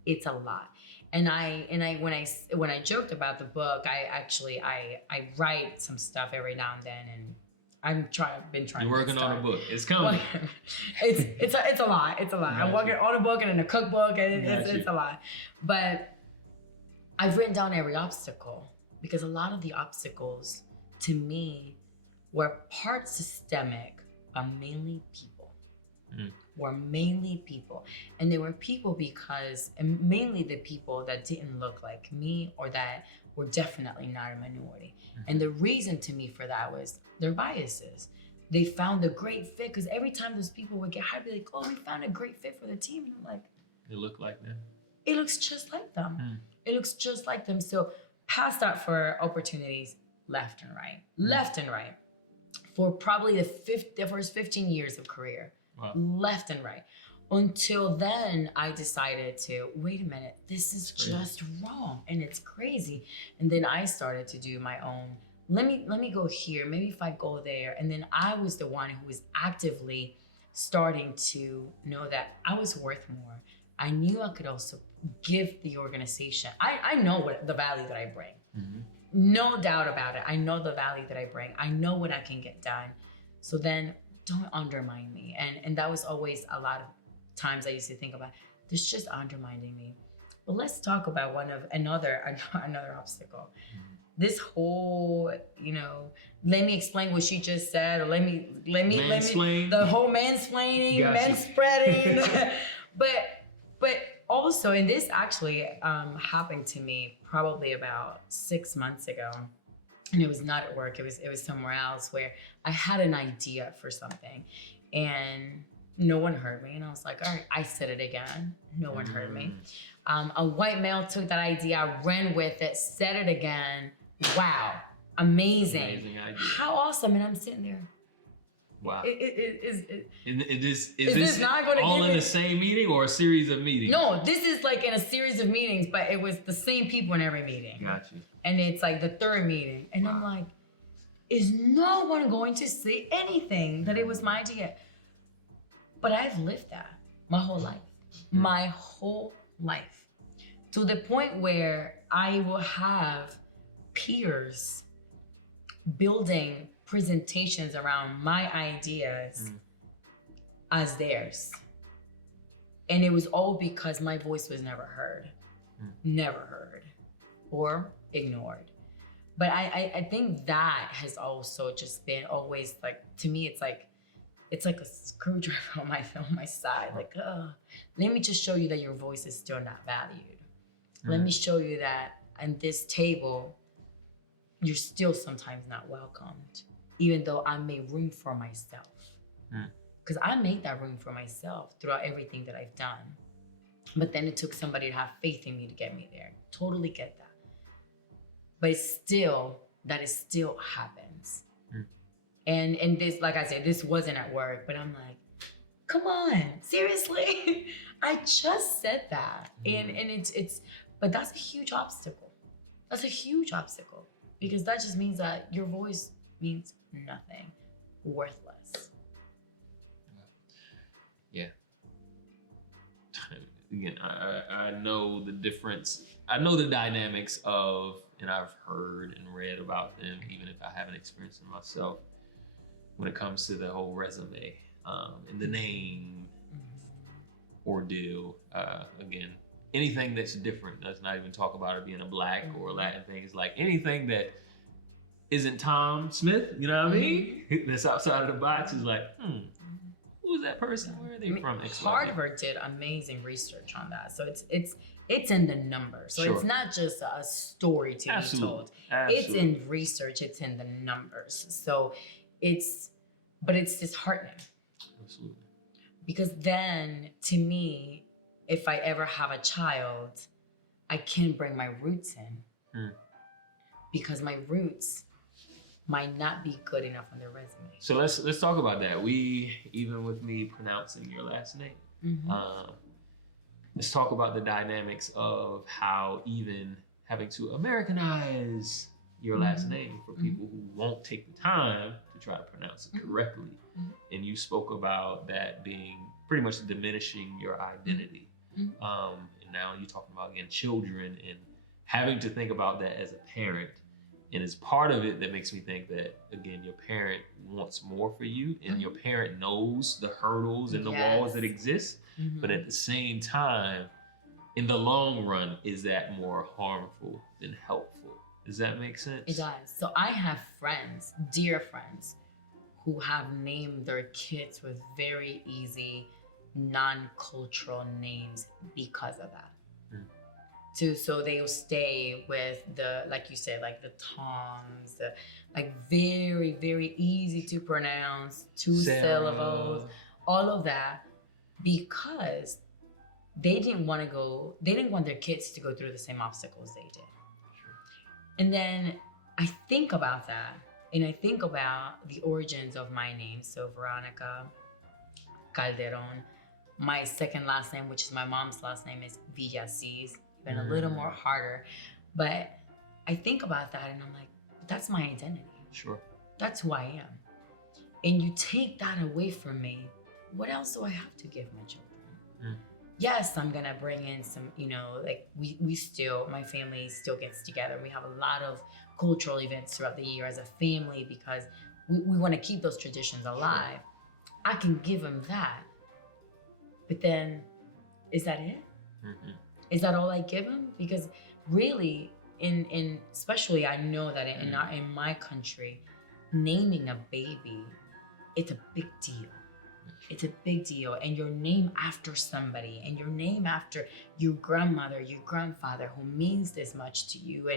It's a lot. And when I joked about the book, I write some stuff every now and then, and I've been trying. You're working on a book. It's coming. It's a lot. It's a lot. I'm working on a book and in a cookbook, and it's a lot. But I've written down every obstacle because a lot of the obstacles to me were part systemic, but mainly people. Were mainly people. And they were people and mainly the people that didn't look like me or that were definitely not a minority. And the reason to me for that was their biases. They found a great fit because every time those people would get hired, they'd be like, oh, we found a great fit for the team. And I'm like, they look like them. It looks just like them. It looks just like them. So passed out for opportunities left and right. For probably the first 15 years of career. Wow. Left and right. Until then, I decided to, wait a minute, this is just wrong and it's crazy. And then I started to do my own, let me go here, maybe if I go there. And then I was the one who was actively starting to know that I was worth more. I knew I could also give the organization, I know what the value that I bring. No doubt about it. I know the value that I bring. I know what I can get done. So then don't undermine me. And that was always a lot of times I used to think about, this just undermining me. But let's talk about another obstacle. This whole, let me explain what she just said, or let me the whole mansplaining, manspreading. but also, and this actually happened to me probably about 6 months ago. And it was not at work, it was somewhere else, where I had an idea for something and no one heard me. And I was like, all right, I said it again. No one heard me. A white male took that idea, ran with it, said it again. Wow, amazing idea. How awesome. And I'm sitting there, Wow. Is this not gonna all give in it- the same meeting or a series of meetings? No, this is like in a series of meetings, but it was the same people in every meeting. Got you. And it's like the third meeting. And I'm like, is no one going to say anything that it was my idea? But I've lived that my whole life. My whole life. To the point where I will have peers building presentations around my ideas as theirs. And it was all because my voice was never heard. Never heard. Or ignored. But I think that has also just been always like, to me, it's like a screwdriver on my side. Like, let me just show you that your voice is still not valued. Let me show you that on this table, you're still sometimes not welcomed, even though I made room for myself. Because I made that room for myself throughout everything that I've done. But then it took somebody to have faith in me to get me there. Totally get that. But it's still, that it still happens. And this, like I said, this wasn't at work, but I'm like, come on, seriously? I just said that. And it's, but that's a huge obstacle. That's a huge obstacle. Because that just means that your voice means nothing, worthless. Yeah. Again, I know the difference. I know the dynamics of, and I've heard and read about them, even if I haven't experienced them myself, when it comes to the whole resume and the name ordeal. Again, anything that's different, let's not even talk about it being a Black or Latin thing. It's like anything that isn't Tom Smith, you know what I mean? That's outside of the box is like, who is that person? Where are they from? Harvard did amazing research on that. So it's in the numbers. So it's not just a story to be told. It's in research, it's in the numbers. So but it's disheartening. Absolutely. Because then, to me, if I ever have a child, I can bring my roots in. Because my roots might not be good enough on their resume. So let's talk about that. Even with me pronouncing your last name, let's talk about the dynamics of how even having to Americanize your last name for people who won't take the time to try to pronounce it correctly. And you spoke about that being pretty much diminishing your identity. And now you're talking about, again, children and having to think about that as a parent. And it's part of it that makes me think that, again, your parent wants more for you and your parent knows the hurdles and the walls that exist. But at the same time, in the long run, is that more harmful than helpful? Does that make sense? It does. So I have friends, dear friends, who have named their kids with very easy, non-cultural names because of that. So they'll stay with the, like you said, like the Toms, the like very, very easy to pronounce, two syllables, all of that, because they didn't want their kids to go through the same obstacles they did. And then I think about that, and I think about the origins of my name. So Veronica Calderon, my second last name, which is my mom's last name, is Villasís, even a little more harder. But I think about that and I'm like, that's my identity. Sure. That's who I am. And you take that away from me, what else do I have to give my children? Yes, I'm gonna bring in some, like we still, my family still gets together. We have a lot of cultural events throughout the year as a family because we wanna keep those traditions alive. Sure. I can give them that. But then, is that it? Is that all I give them? Because really, especially I know that in my country, naming a baby, it's a big deal. It's a big deal. And your name after somebody, and your name after your grandmother, your grandfather, who means this much to you,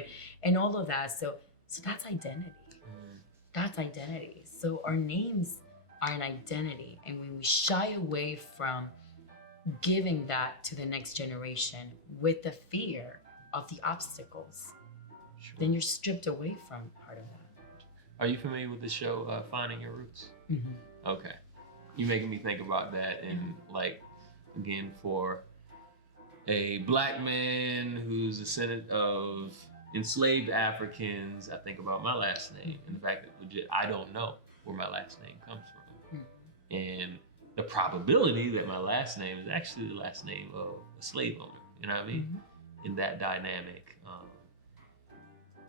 and all of that. So that's identity. That's identity. So our names are an identity. And when we shy away from giving that to the next generation with the fear of the obstacles, then you're stripped away from part of that. Are you familiar with the show Finding Your Roots? Okay. You're making me think about that, and like, again, for a Black man who's a descendant of enslaved Africans, I think about my last name and the fact that legit I don't know where my last name comes from. And the probability that my last name is actually the last name of a slave owner, you know what I mean? In that dynamic,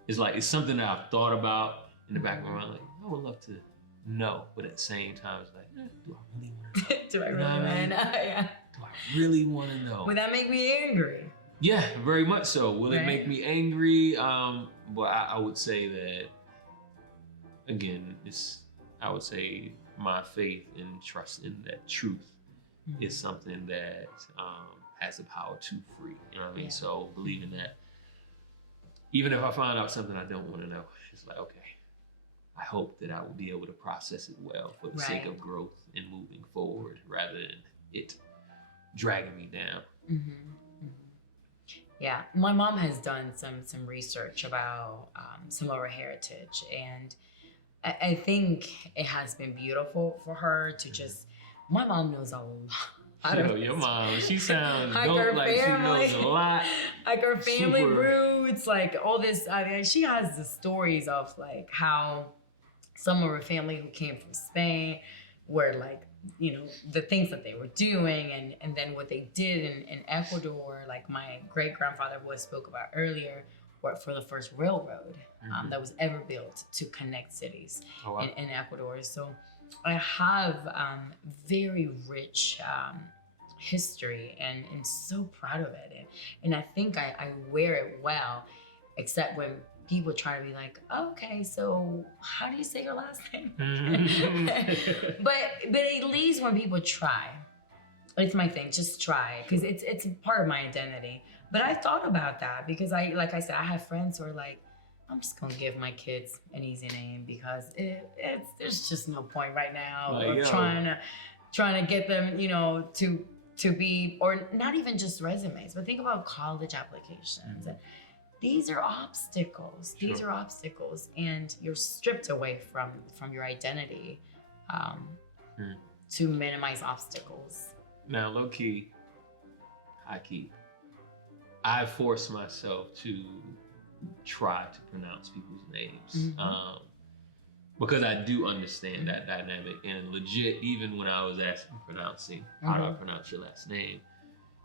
it's something that I've thought about in the back of my mind, like, I would love to know, but at the same time, it's like, do I really want to know? Do I really want to know? Yeah. Do I really want to know? Would that make me angry? Yeah, very much so. Will it make me angry? But I would say that, again, I would say my faith and trust in that truth is something that has the power to free. You know what I mean? So believing that, even if I find out something I don't want to know, it's like, okay, I hope that I will be able to process it well for the sake of growth and moving forward, rather than it dragging me down. Yeah, my mom has done some research about some of her heritage, and I think it has been beautiful for her to just. My mom knows a lot. Your mom, she sounds dope, like she knows a lot. Like her family roots, like all this. I mean, she has the stories of like how some of her family who came from Spain were like, the things that they were doing, and then what they did in Ecuador. Like my great grandfather spoke about earlier, worked for the first railroad that was ever built to connect cities in Ecuador. So I have very rich history and so proud of it. And I think I wear it well, except when people try to be like, oh, okay, so how do you say your last name? but at least when people try, it's my thing, just try, because it's part of my identity. But I thought about that because like I said, I have friends who are like, I'm just gonna give my kids an easy name because there's just no point right now of trying to get them, to be, or not even just resumes, but think about college applications. These are obstacles. These are obstacles, and you're stripped away from your identity to minimize obstacles. Now, low key, high key, I force myself to try to pronounce people's names because I do understand that dynamic, and legit, even when I was asking pronouncing, how do I pronounce your last name,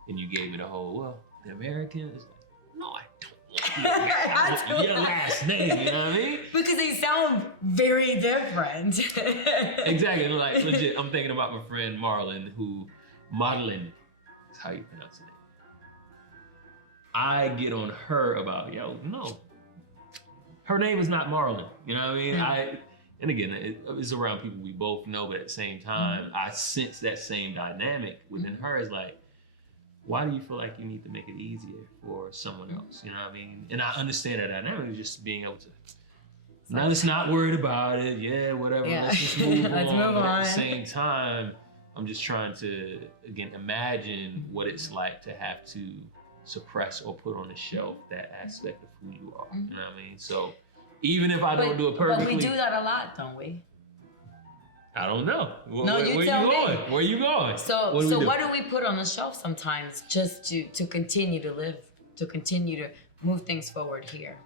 and you gave me the whole, the American, it's like, no, I don't. Your last name, you know what I mean? Because they sound very different. Exactly. Like legit, I'm thinking about my friend Marlon, Madeline is how you pronounce it. I get on her about, no, her name is not Marlon. You know what I mean? And again, it's around people we both know, but at the same time, I sense that same dynamic within her. Is like, why do you feel like you need to make it easier for someone else? You know what I mean? And I understand that dynamic, just being able to, now let's not worried about it. Yeah, whatever. Yeah. Let's just move on. Let's move on. But at the same time, I'm just trying to, again, imagine what it's like to have to suppress or put on the shelf that aspect of who you are. You know what I mean? So even if I don't do it perfectly. But we do that a lot, don't we? I don't know. Where you going? Where you going? So what do we put on the shelf sometimes just to continue to live, to continue to move things forward here?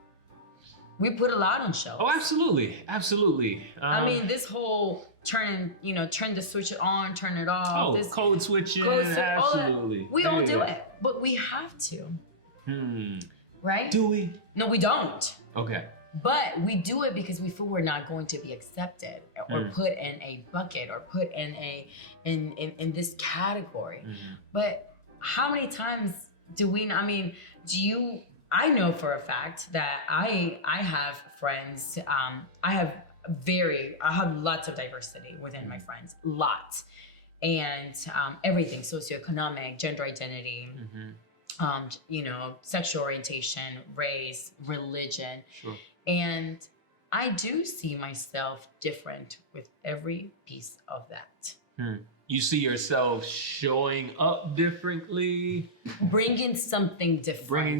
We put a lot on shelves. Oh, absolutely. Absolutely. I mean, this whole turn the switch on, turn it off. Oh, this code switching. Absolutely. We all do it, but we have to. Right? Do we? No, we don't. Okay. But we do it because we feel we're not going to be accepted or put in a bucket or put in in this category. But how many times do we? I mean, I know for a fact that I have friends. I have lots of diversity within my friends, lots, and everything: socioeconomic, gender identity. Sexual orientation, race, religion. Sure. And I do see myself different with every piece of that. You see yourself showing up differently? Bringing something different.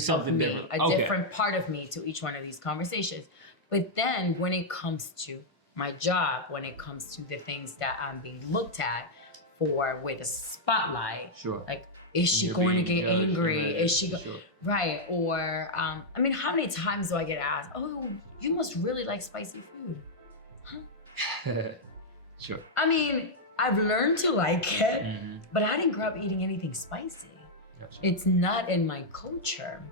A different part of me to each one of these conversations. But then when it comes to my job when it comes to the things that I'm being looked at for with a spotlight. Sure. Like, is she You're going to being get judged, angry? right? Is she Sure. right? Or I mean, how many times do I get asked, "Oh, you must really like spicy food"? Sure. I mean, I've learned to like it, Mm-hmm. but I didn't grow up eating anything spicy. Gotcha. It's not in my culture,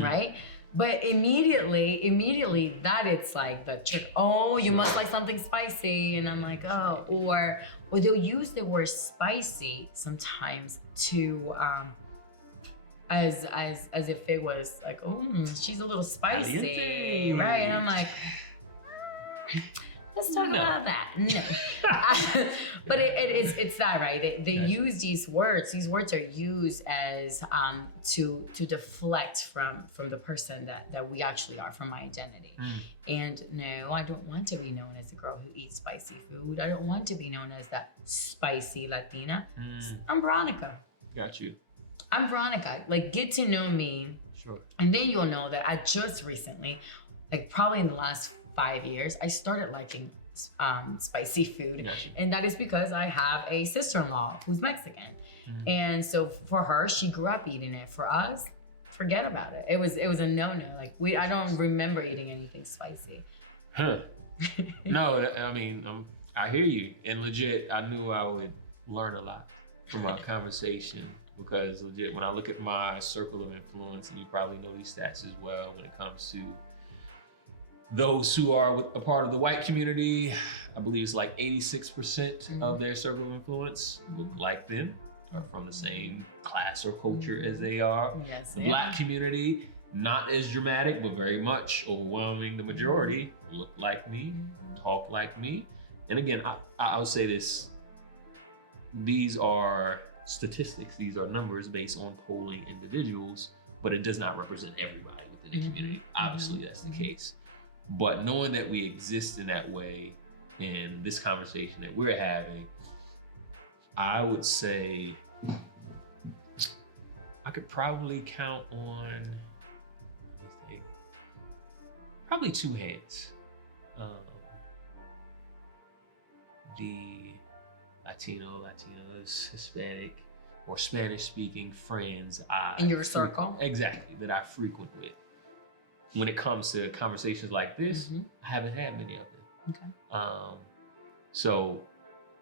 right? But immediately that it's like the trick. Oh, you must like something spicy, and I'm like, oh, or they'll use the word spicy sometimes to as if it was like, oh, she's a little spicy, Caliente. right? And I'm like, let's talk about that. No. But it's that, right? They use these words. These words are used as to deflect from the person that we actually are, from my identity. And no, I don't want to be known as a girl who eats spicy food. I don't want to be known as that spicy Latina. I'm Veronica. Got you. I'm Veronica. Like, get to know me. Sure. And then you'll know that I just recently, like probably in the last 5 years, I started liking spicy food. Gotcha. And that is because I have a sister-in-law who's Mexican. And so for her, she grew up eating it. For us, forget about it. It was a no-no. Like, I don't remember eating anything spicy. Huh. No, I mean, I hear you. And legit, I knew I would learn a lot from our conversation, because legit, when I look at my circle of influence, and you probably know these stats as well, when it comes to those who are a part of the white community, I believe it's like 86% of their circle of influence look like them, are from the same class or culture as they are. Yes, The Black community, not as dramatic, but very much overwhelming the majority, look like me, talk like me. And again, I would say this, these are statistics, these are numbers based on polling individuals, but it does not represent everybody within the community. Obviously, that's the case. But knowing that we exist in that way in this conversation that we're having, I would say I could probably count on, let me think, probably two hands. The Latinos, Hispanic, or Spanish-speaking friends in your circle? Exactly, that I frequent with. When it comes to conversations like this, I haven't had many of them. Okay. So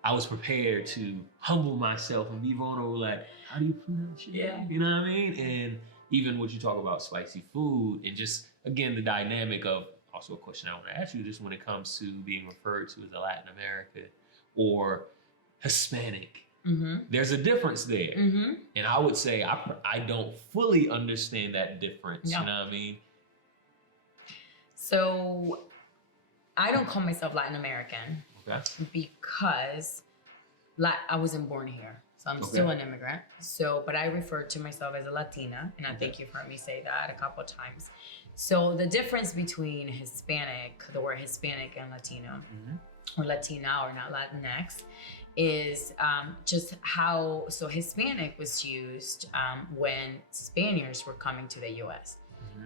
I was prepared to humble myself and be vulnerable, like, how do you pronounce your name? You know what I mean? And even when you talk about spicy food, and just, again, the dynamic of, also a question I want to ask you, just when it comes to being referred to as a Latin American or Hispanic, there's a difference there. And I would say I don't fully understand that difference, you know what I mean? So I don't call myself Latin American because I wasn't born here. So I'm still an immigrant. So, but I refer to myself as a Latina, and I think you've heard me say that a couple of times. So the difference between Hispanic, the word Hispanic, and Latino, or Latina, or not Latinx, is just how, so Hispanic was used when Spaniards were coming to the US.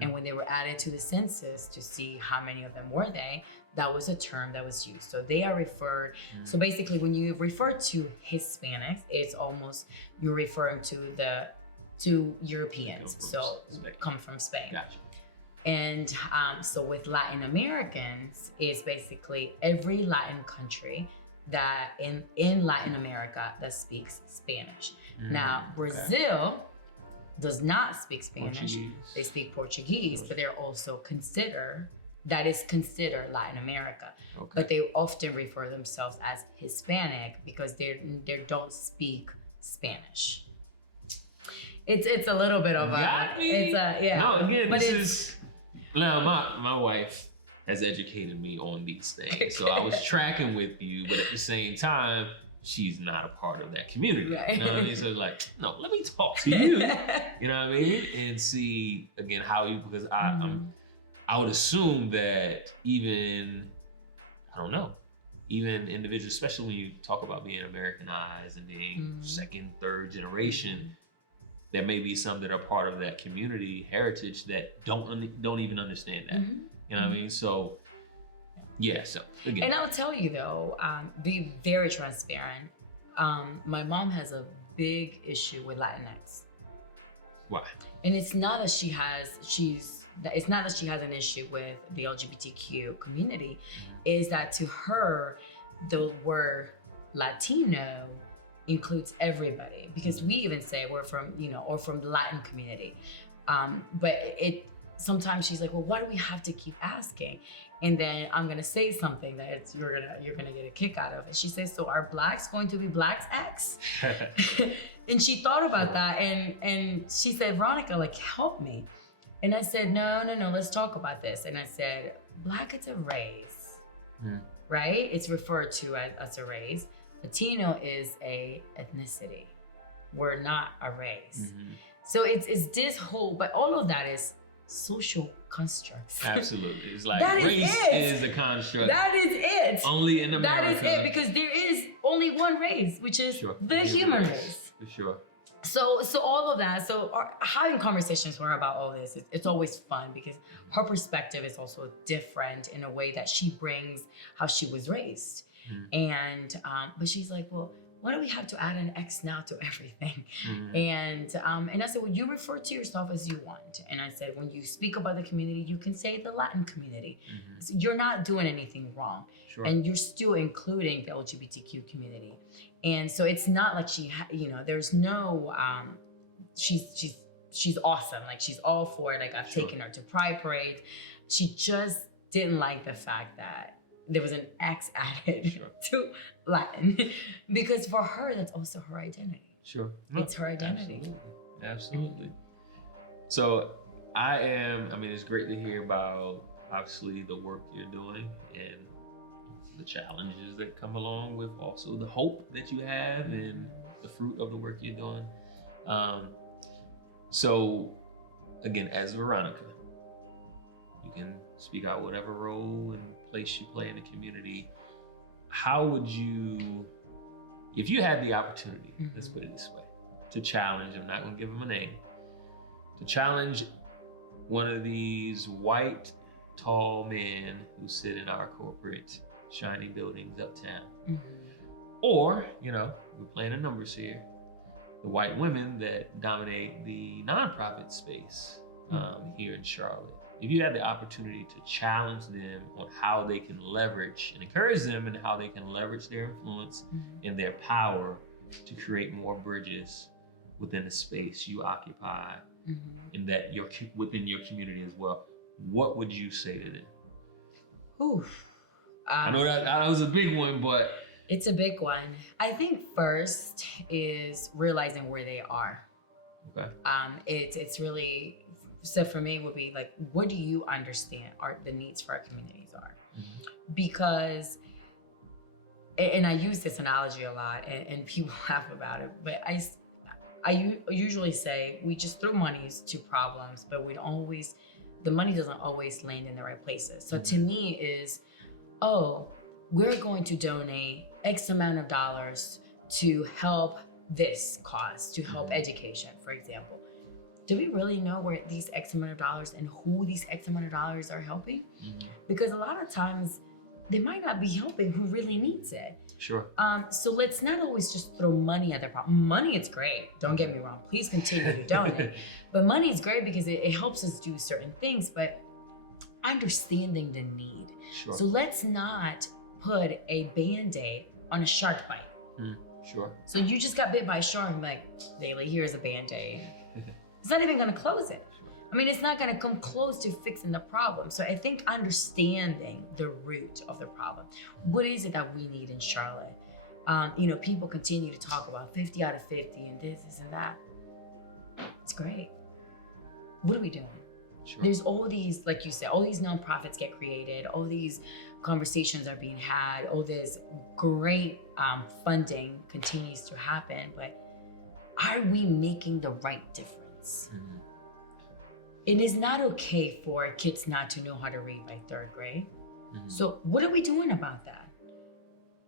And when they were added to the census to see how many of them were they, that was a term that was used. So they are referred, so basically when you refer to Hispanics, it's almost, you're referring to Europeans, so come from Spain. Gotcha. And so with Latin Americans, it's basically every Latin country that in Latin America that speaks Spanish. Now, Brazil does not speak Spanish. Portuguese. They speak Portuguese, but they're also considered Latin America. But they often refer themselves as Hispanic because they don't speak Spanish. It's a little bit of No, again, but now my wife has educated me on these things. So I was tracking with you, but at the same time, she's not a part of that community. Right. You know what I mean? So it's like, no, let me talk to you. You know what I mean? And see again how you, because I would assume that even individuals, especially when you talk about being Americanized and being second, third generation, there may be some that are part of that community heritage that don't even understand that. You know what I mean? So Yeah, so again. And I'll tell you though, be very transparent. My mom has a big issue with Latinx. Why? And it's not that she has an issue with the LGBTQ community, is that to her, the word Latino includes everybody, because we even say we're from, or from the Latin community. But sometimes she's like, well, why do we have to keep asking? And then I'm gonna say something that you're gonna get a kick out of. And she says, so are blacks going to be blacks X? And she thought about that, and she said, Veronica, like, help me. And I said, no, let's talk about this. And I said, black is a race, right? It's referred to as a race. Latino is a ethnicity. We're not a race. So it's this whole, but all of that is social constructs. Absolutely. It's like That race is is a construct. That is it. Only in America. That is it, because there is only one race, which is the human race. For sure. So all of that. So having conversations with her about all this, it's always fun, because her perspective is also different in a way that she brings how she was raised. And but she's like, well, why do we have to add an X now to everything? And I said, well, you refer to yourself as you want. And I said, when you speak about the community, you can say the Latin community. So you're not doing anything wrong. And you're still including the LGBTQ community. And so it's not like there's no, she's awesome. Like, she's all for it. Like, I've taken her to Pride Parade. She just didn't like the fact that there was an X added to Latin, because for her, that's also her identity. It's her identity. Absolutely. So it's great to hear about, obviously, the work you're doing and the challenges that come along with also the hope that you have and the fruit of the work you're doing. So again, as Veronica, you can speak out whatever role and place you play in the community. How would you, if you had the opportunity, let's put it this way, to challenge, I'm not gonna give them a name, to challenge one of these white, tall men who sit in our corporate shiny buildings uptown. Or, we're playing the numbers here, the white women that dominate the nonprofit space here in Charlotte. If you had the opportunity to challenge them on how they can leverage and encourage them, and how they can leverage their influence and their power to create more bridges within the space you occupy, and that within your community as well, what would you say to them? I know that was a big one, but it's a big one. I think first is realizing where they are. Okay. It's really, so for me, it would be like, what do you understand the needs for our communities are? Because, and I use this analogy a lot, and people laugh about it, but I usually say we just throw monies to problems, but the money doesn't always land in the right places. So to me is, we're going to donate X amount of dollars to help this cause, to help education, for example. Do we really know where these X amount of dollars and who these X amount of dollars are helping? Because a lot of times they might not be helping who really needs it. So let's not always just throw money at the problem. Money is great, don't get me wrong. Please continue to donate. But money is great because it helps us do certain things, but understanding the need. So let's not put a Band-Aid on a shark bite. So you just got bit by a shark, I'm like, Dae-Lee, here's a Band-Aid. It's not even gonna close it. I mean, it's not gonna come close to fixing the problem. So I think understanding the root of the problem. What is it that we need in Charlotte? People continue to talk about 50 out of 50 and this and that. It's great. What are we doing? There's all these, like you said, all these nonprofits get created, all these conversations are being had, all this great funding continues to happen, but are we making the right difference? It is not okay for kids not to know how to read by 3rd grade. So what are we doing about that?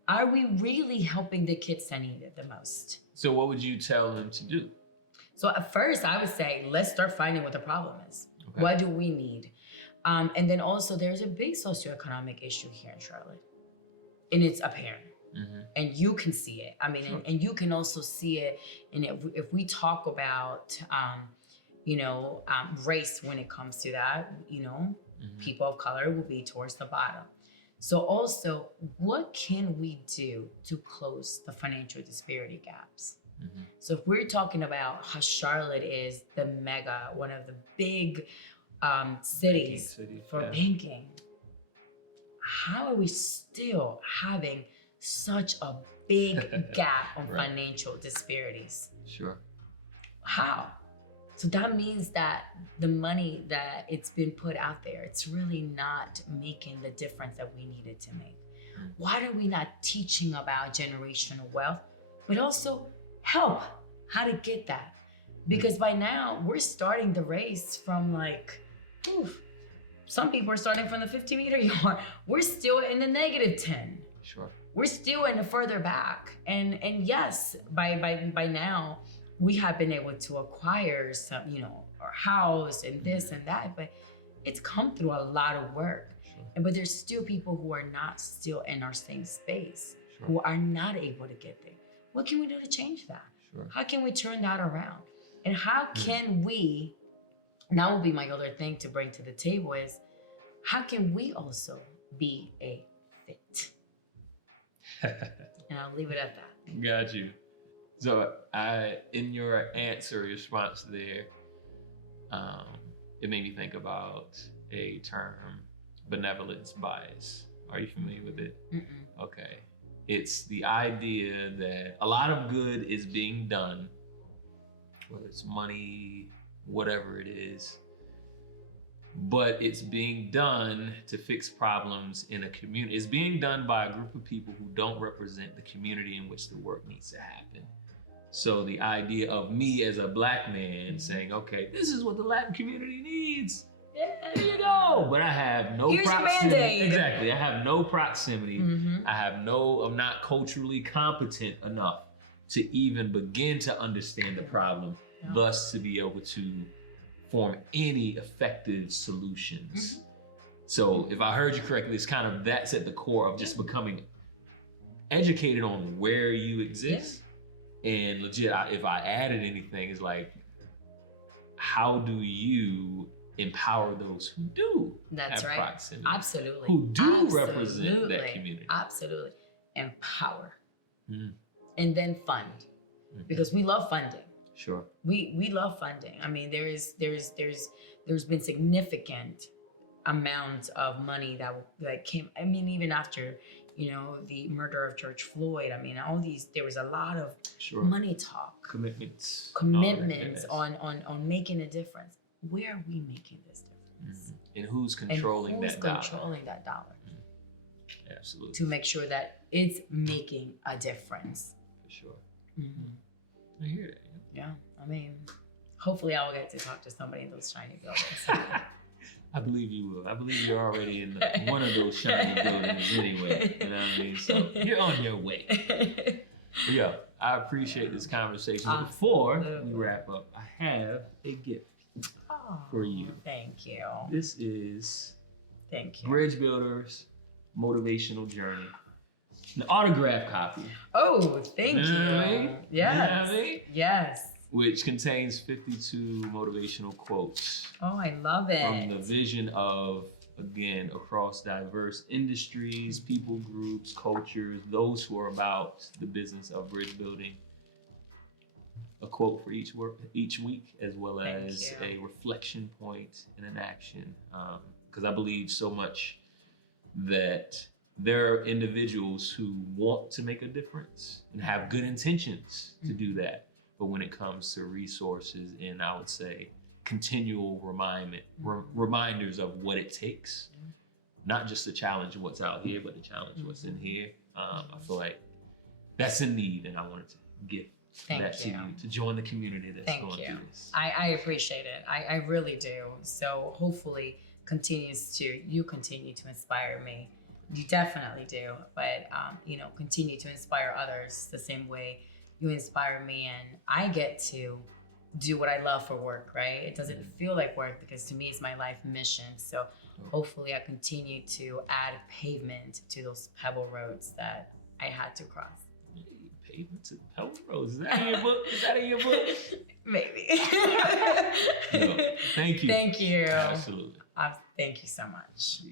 Are we really helping the kids that need it the most? So what would you tell them to do? So at first I would say, let's start finding what the problem is. What do we need? And then also there's a big socioeconomic issue here in Charlotte, and it's apparent. And you can see it. I mean, and you can also see it. And if we talk about, race when it comes to that, people of color will be towards the bottom. So also, what can we do to close the financial disparity gaps? So if we're talking about how Charlotte is the mega, one of the big cities for banking, how are we still having such a big gap on financial disparities? Sure. How? So that means that the money that it's been put out there, it's really not making the difference that we need it to make. Why are we not teaching about generational wealth, but also help how to get that? Because by now we're starting the race from some people are starting from the 50-meter yard. We're still in the -10. Sure. We're still in the further back. And yes, by now, we have been able to acquire some, our house and this and that, but it's come through a lot of work. Sure. But there's still people who are not still in our same space, who are not able to get there. What can we do to change that? Sure. How can we turn that around? And how can we, that will be my other thing to bring to the table, is how can we also be a fit? And I'll leave it at that. Got you. So in your answer, your response there, it made me think about a term, benevolence bias. Are you familiar with it? Okay. It's the idea that a lot of good is being done, whether it's money, whatever it is, but it's being done to fix problems in a community. It's being done by a group of people who don't represent the community in which the work needs to happen. So the idea of me as a Black man saying, okay, this is what the Latin community needs. Yeah, there you go. But I have no proximity. Exactly. I have no proximity. I'm not culturally competent enough to even begin to understand the problem, thus to be able to form any effective solutions. So if I heard you correctly, it's kind of, that's at the core of just becoming educated on where you exist. And legit, if I added anything, it's like, how do you empower those who do have proximity? Absolutely. Who do represent that community? Absolutely. Empower. And then fund. Because we love funding. Sure. We love funding. I mean, there's been significant amounts of money that came. I mean, even after the murder of George Floyd. I mean, there was a lot of money talk, commitments on making a difference. Where are we making this difference? And who's controlling that dollar? Absolutely. To make sure that it's making a difference. For sure. I hear that. Yeah. I mean, hopefully I will get to talk to somebody in those shiny buildings. I believe you will. I believe you're already in one of those shiny buildings anyway. You know what I mean? So you're on your way. But yeah, I appreciate this conversation. But before we wrap up, I have a gift for you. Thank you. This is Thank you. Bridge Builders Motivational Journey. An autograph copy. Oh, thank you. Yes. You know what I mean? Yes. Which contains 52 motivational quotes. Oh, I love it. From the vision of, again, across diverse industries, people groups, cultures, those who are about the business of bridge building. A quote for each week, as well as a reflection point and an action. Because I believe so much that there are individuals who want to make a difference and have good intentions to do that. But when it comes to resources and, I would say, continual reminders of what it takes, not just to challenge what's out here, but to challenge what's in here, I feel like that's in need, and I wanted to give that to you to join the community that's going through this. I appreciate it. I really do. So hopefully you continue to inspire me. You definitely do, but continue to inspire others the same way you inspire me, and I get to do what I love for work, right? It doesn't feel like work because to me it's my life mission. So hopefully I continue to add pavement to those pebble roads that I had to cross. Pavement to pebble roads. Is that in your book? Is that in your book? Maybe. No, thank you. Thank you. Absolutely. Thank you so much.